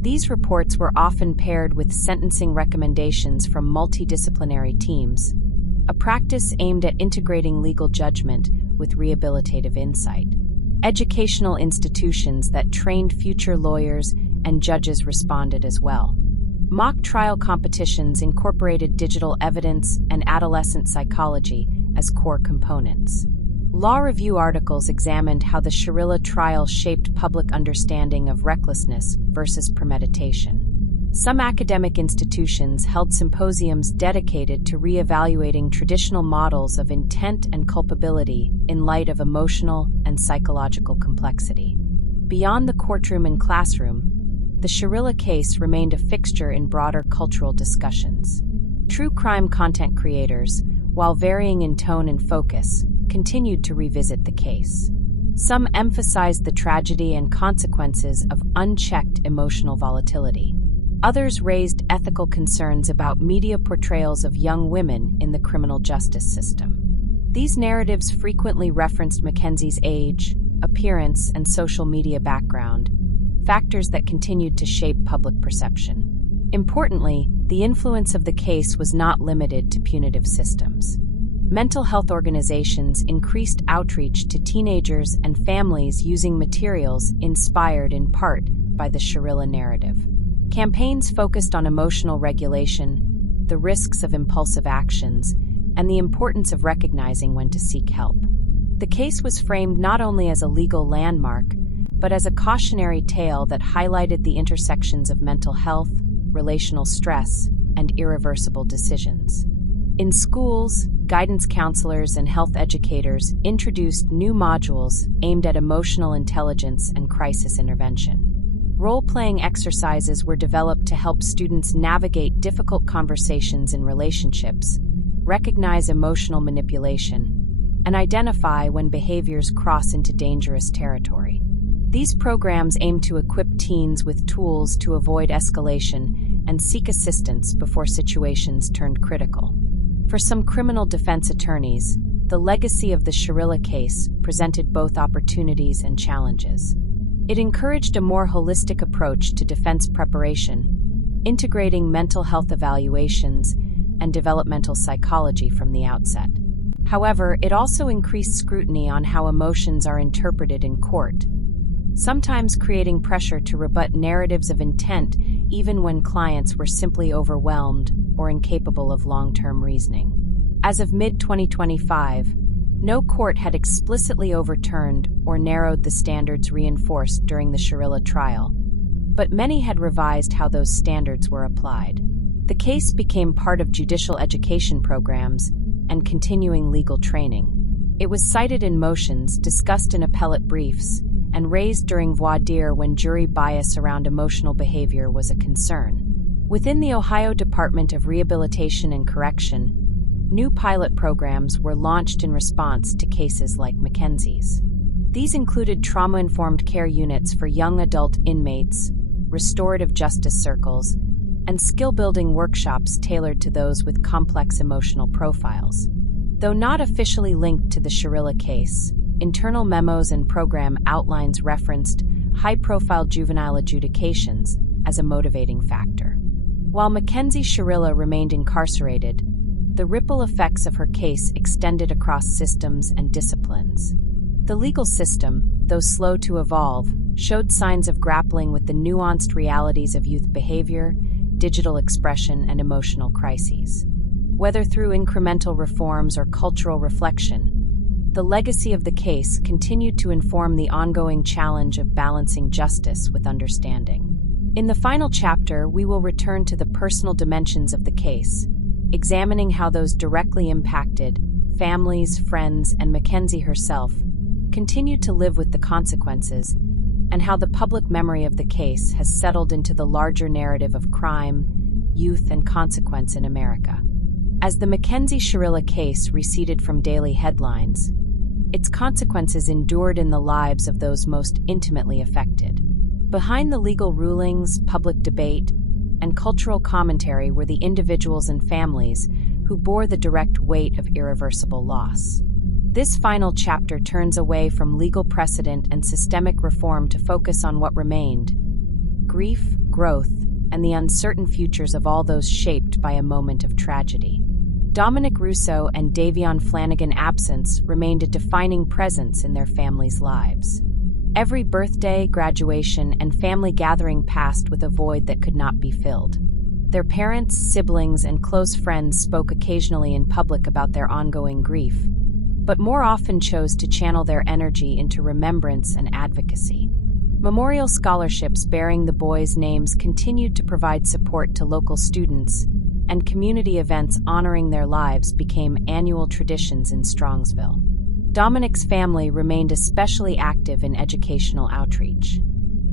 These reports were often paired with sentencing recommendations from multidisciplinary teams, a practice aimed at integrating legal judgment with rehabilitative insight. Educational institutions that trained future lawyers and judges responded as well. Mock trial competitions incorporated digital evidence and adolescent psychology as core components. Law review articles examined how the Shirilla trial shaped public understanding of recklessness versus premeditation. Some academic institutions held symposiums dedicated to re-evaluating traditional models of intent and culpability in light of emotional and psychological complexity. Beyond the courtroom and classroom, the Shirilla case remained a fixture in broader cultural discussions. True crime content creators, while varying in tone and focus, continued to revisit the case. Some emphasized the tragedy and consequences of unchecked emotional volatility. Others raised ethical concerns about media portrayals of young women in the criminal justice system. These narratives frequently referenced Mackenzie's age, appearance, and social media background, factors that continued to shape public perception. Importantly, the influence of the case was not limited to punitive systems. Mental health organizations increased outreach to teenagers and families using materials inspired in part by the Shirilla narrative. Campaigns focused on emotional regulation, the risks of impulsive actions, and the importance of recognizing when to seek help. The case was framed not only as a legal landmark, but as a cautionary tale that highlighted the intersections of mental health, relational stress, and irreversible decisions. In schools, guidance counselors and health educators introduced new modules aimed at emotional intelligence and crisis intervention. Role-playing exercises were developed to help students navigate difficult conversations in relationships, recognize emotional manipulation, and identify when behaviors cross into dangerous territory. These programs aim to equip teens with tools to avoid escalation and seek assistance before situations turned critical. For some criminal defense attorneys, the legacy of the Shirilla case presented both opportunities and challenges. It encouraged a more holistic approach to defense preparation, integrating mental health evaluations and developmental psychology from the outset. However, it also increased scrutiny on how emotions are interpreted in court, sometimes creating pressure to rebut narratives of intent even when clients were simply overwhelmed or incapable of long-term reasoning. As of mid-2025, no court had explicitly overturned or narrowed the standards reinforced during the Shirilla trial, but many had revised how those standards were applied. The case became part of judicial education programs and continuing legal training. It was cited in motions, discussed in appellate briefs, and raised during voir dire when jury bias around emotional behavior was a concern. Within the Ohio Department of Rehabilitation and Correction, new pilot programs were launched in response to cases like Mackenzie's. These included trauma-informed care units for young adult inmates, restorative justice circles, and skill-building workshops tailored to those with complex emotional profiles. Though not officially linked to the Shirilla case, internal memos and program outlines referenced high-profile juvenile adjudications as a motivating factor. While Mackenzie Shirilla remained incarcerated, the ripple effects of her case extended across systems and disciplines. The legal system, though slow to evolve, showed signs of grappling with the nuanced realities of youth behavior, digital expression, and emotional crises. Whether through incremental reforms or cultural reflection, the legacy of the case continued to inform the ongoing challenge of balancing justice with understanding. In the final chapter, we will return to the personal dimensions of the case, examining how those directly impacted, families, friends, and Mackenzie herself, continued to live with the consequences, and how the public memory of the case has settled into the larger narrative of crime, youth, and consequence in America. As the Mackenzie Shirilla case receded from daily headlines, its consequences endured in the lives of those most intimately affected. Behind the legal rulings, public debate, and cultural commentary were the individuals and families who bore the direct weight of irreversible loss. This final chapter turns away from legal precedent and systemic reform to focus on what remained: grief, growth, and the uncertain futures of all those shaped by a moment of tragedy. Dominic Russo and Davion Flanagan's absence remained a defining presence in their families' lives. Every birthday, graduation, and family gathering passed with a void that could not be filled. Their parents, siblings, and close friends spoke occasionally in public about their ongoing grief, but more often chose to channel their energy into remembrance and advocacy. Memorial scholarships bearing the boys' names continued to provide support to local students, and community events honoring their lives became annual traditions in Strongsville. Dominic's family remained especially active in educational outreach.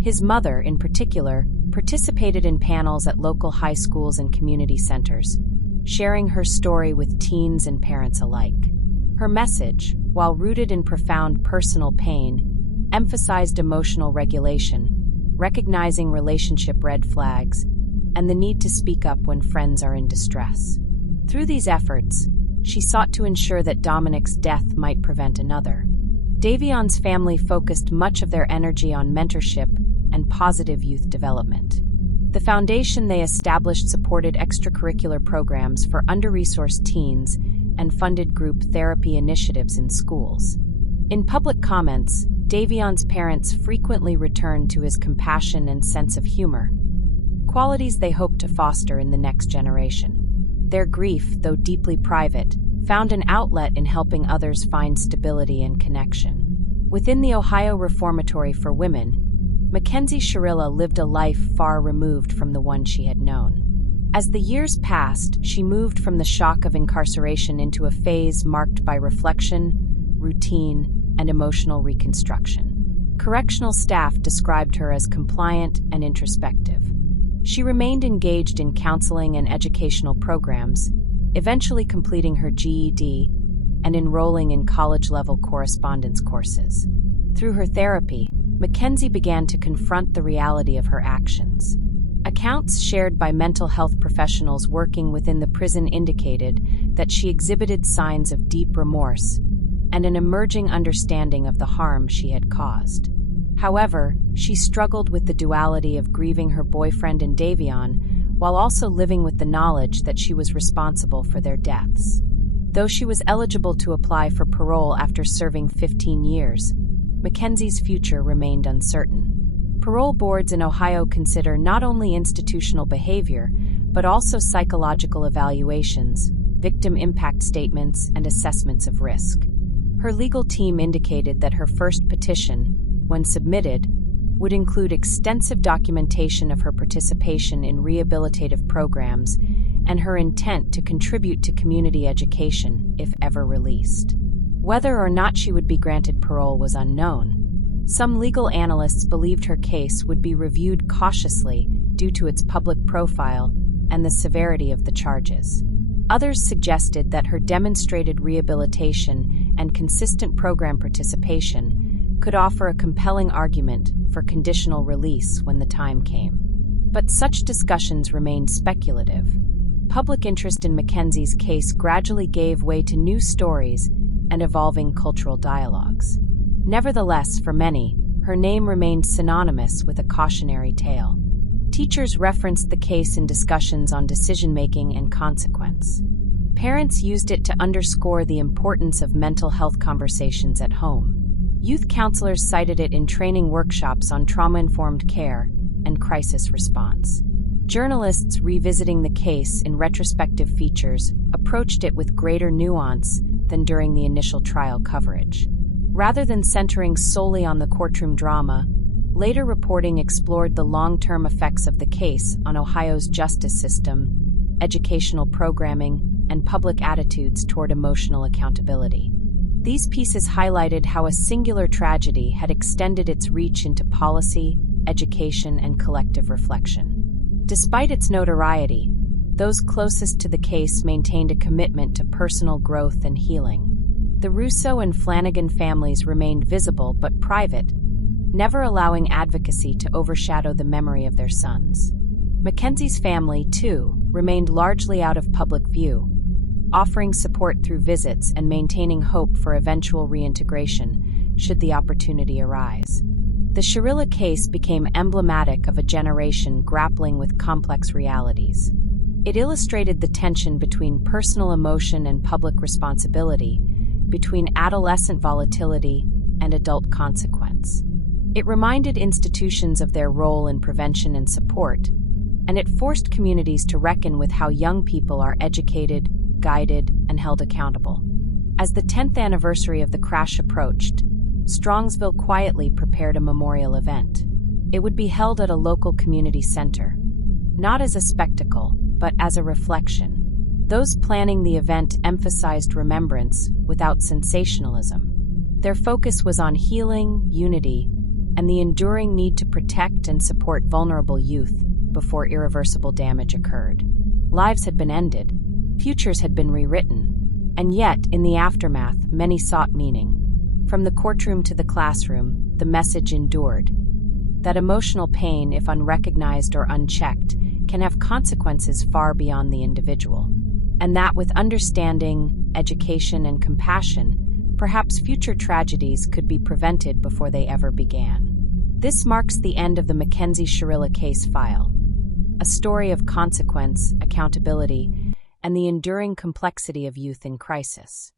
His mother, in particular, participated in panels at local high schools and community centers, sharing her story with teens and parents alike. Her message, while rooted in profound personal pain, emphasized emotional regulation, recognizing relationship red flags, and the need to speak up when friends are in distress. Through these efforts, she sought to ensure that Dominic's death might prevent another. Davion's family focused much of their energy on mentorship and positive youth development. The foundation they established supported extracurricular programs for under-resourced teens and funded group therapy initiatives in schools. In public comments, Davion's parents frequently returned to his compassion and sense of humor, qualities they hoped to foster in the next generation. Their grief, though deeply private, found an outlet in helping others find stability and connection. Within the Ohio Reformatory for Women, Mackenzie Shirilla lived a life far removed from the one she had known. As the years passed, she moved from the shock of incarceration into a phase marked by reflection, routine, and emotional reconstruction. Correctional staff described her as compliant and introspective. She remained engaged in counseling and educational programs, eventually completing her GED and enrolling in college-level correspondence courses. Through her therapy, Mackenzie began to confront the reality of her actions. Accounts shared by mental health professionals working within the prison indicated that she exhibited signs of deep remorse and an emerging understanding of the harm she had caused. However, she struggled with the duality of grieving her boyfriend and Davion while also living with the knowledge that she was responsible for their deaths. Though she was eligible to apply for parole after serving 15 years, Mackenzie's future remained uncertain. Parole boards in Ohio consider not only institutional behavior, but also psychological evaluations, victim impact statements, and assessments of risk. Her legal team indicated that her first petition, when submitted, would include extensive documentation of her participation in rehabilitative programs and her intent to contribute to community education if ever released. Whether or not she would be granted parole was unknown. Some legal analysts believed her case would be reviewed cautiously due to its public profile and the severity of the charges. Others suggested that her demonstrated rehabilitation and consistent program participation could offer a compelling argument for conditional release when the time came. But such discussions remained speculative. Public interest in Mackenzie's case gradually gave way to new stories and evolving cultural dialogues. Nevertheless, for many, her name remained synonymous with a cautionary tale. Teachers referenced the case in discussions on decision-making and consequence. Parents used it to underscore the importance of mental health conversations at home. Youth counselors cited it in training workshops on trauma-informed care and crisis response. Journalists revisiting the case in retrospective features approached it with greater nuance than during the initial trial coverage. Rather than centering solely on the courtroom drama, later reporting explored the long-term effects of the case on Ohio's justice system, educational programming, and public attitudes toward emotional accountability. These pieces highlighted how a singular tragedy had extended its reach into policy, education, and collective reflection. Despite its notoriety, those closest to the case maintained a commitment to personal growth and healing. The Russo and Flanagan families remained visible but private, never allowing advocacy to overshadow the memory of their sons. Mackenzie's family, too, remained largely out of public view, offering support through visits and maintaining hope for eventual reintegration should the opportunity arise. The Shirilla case became emblematic of a generation grappling with complex realities. It illustrated the tension between personal emotion and public responsibility, between adolescent volatility and adult consequence. It reminded institutions of their role in prevention and support, and it forced communities to reckon with how young people are educated, guided, and held accountable. As the 10th anniversary of the crash approached, Strongsville quietly prepared a memorial event. It would be held at a local community center, not as a spectacle, but as a reflection. Those planning the event emphasized remembrance without sensationalism. Their focus was on healing, unity, and the enduring need to protect and support vulnerable youth before irreversible damage occurred. Lives had been ended, futures had been rewritten, and yet, in the aftermath, many sought meaning. From the courtroom to the classroom, the message endured. That emotional pain, if unrecognized or unchecked, can have consequences far beyond the individual. And that with understanding, education, and compassion, perhaps future tragedies could be prevented before they ever began. This marks the end of the Mackenzie Shirilla case file, a story of consequence, accountability, and the enduring complexity of youth in crisis.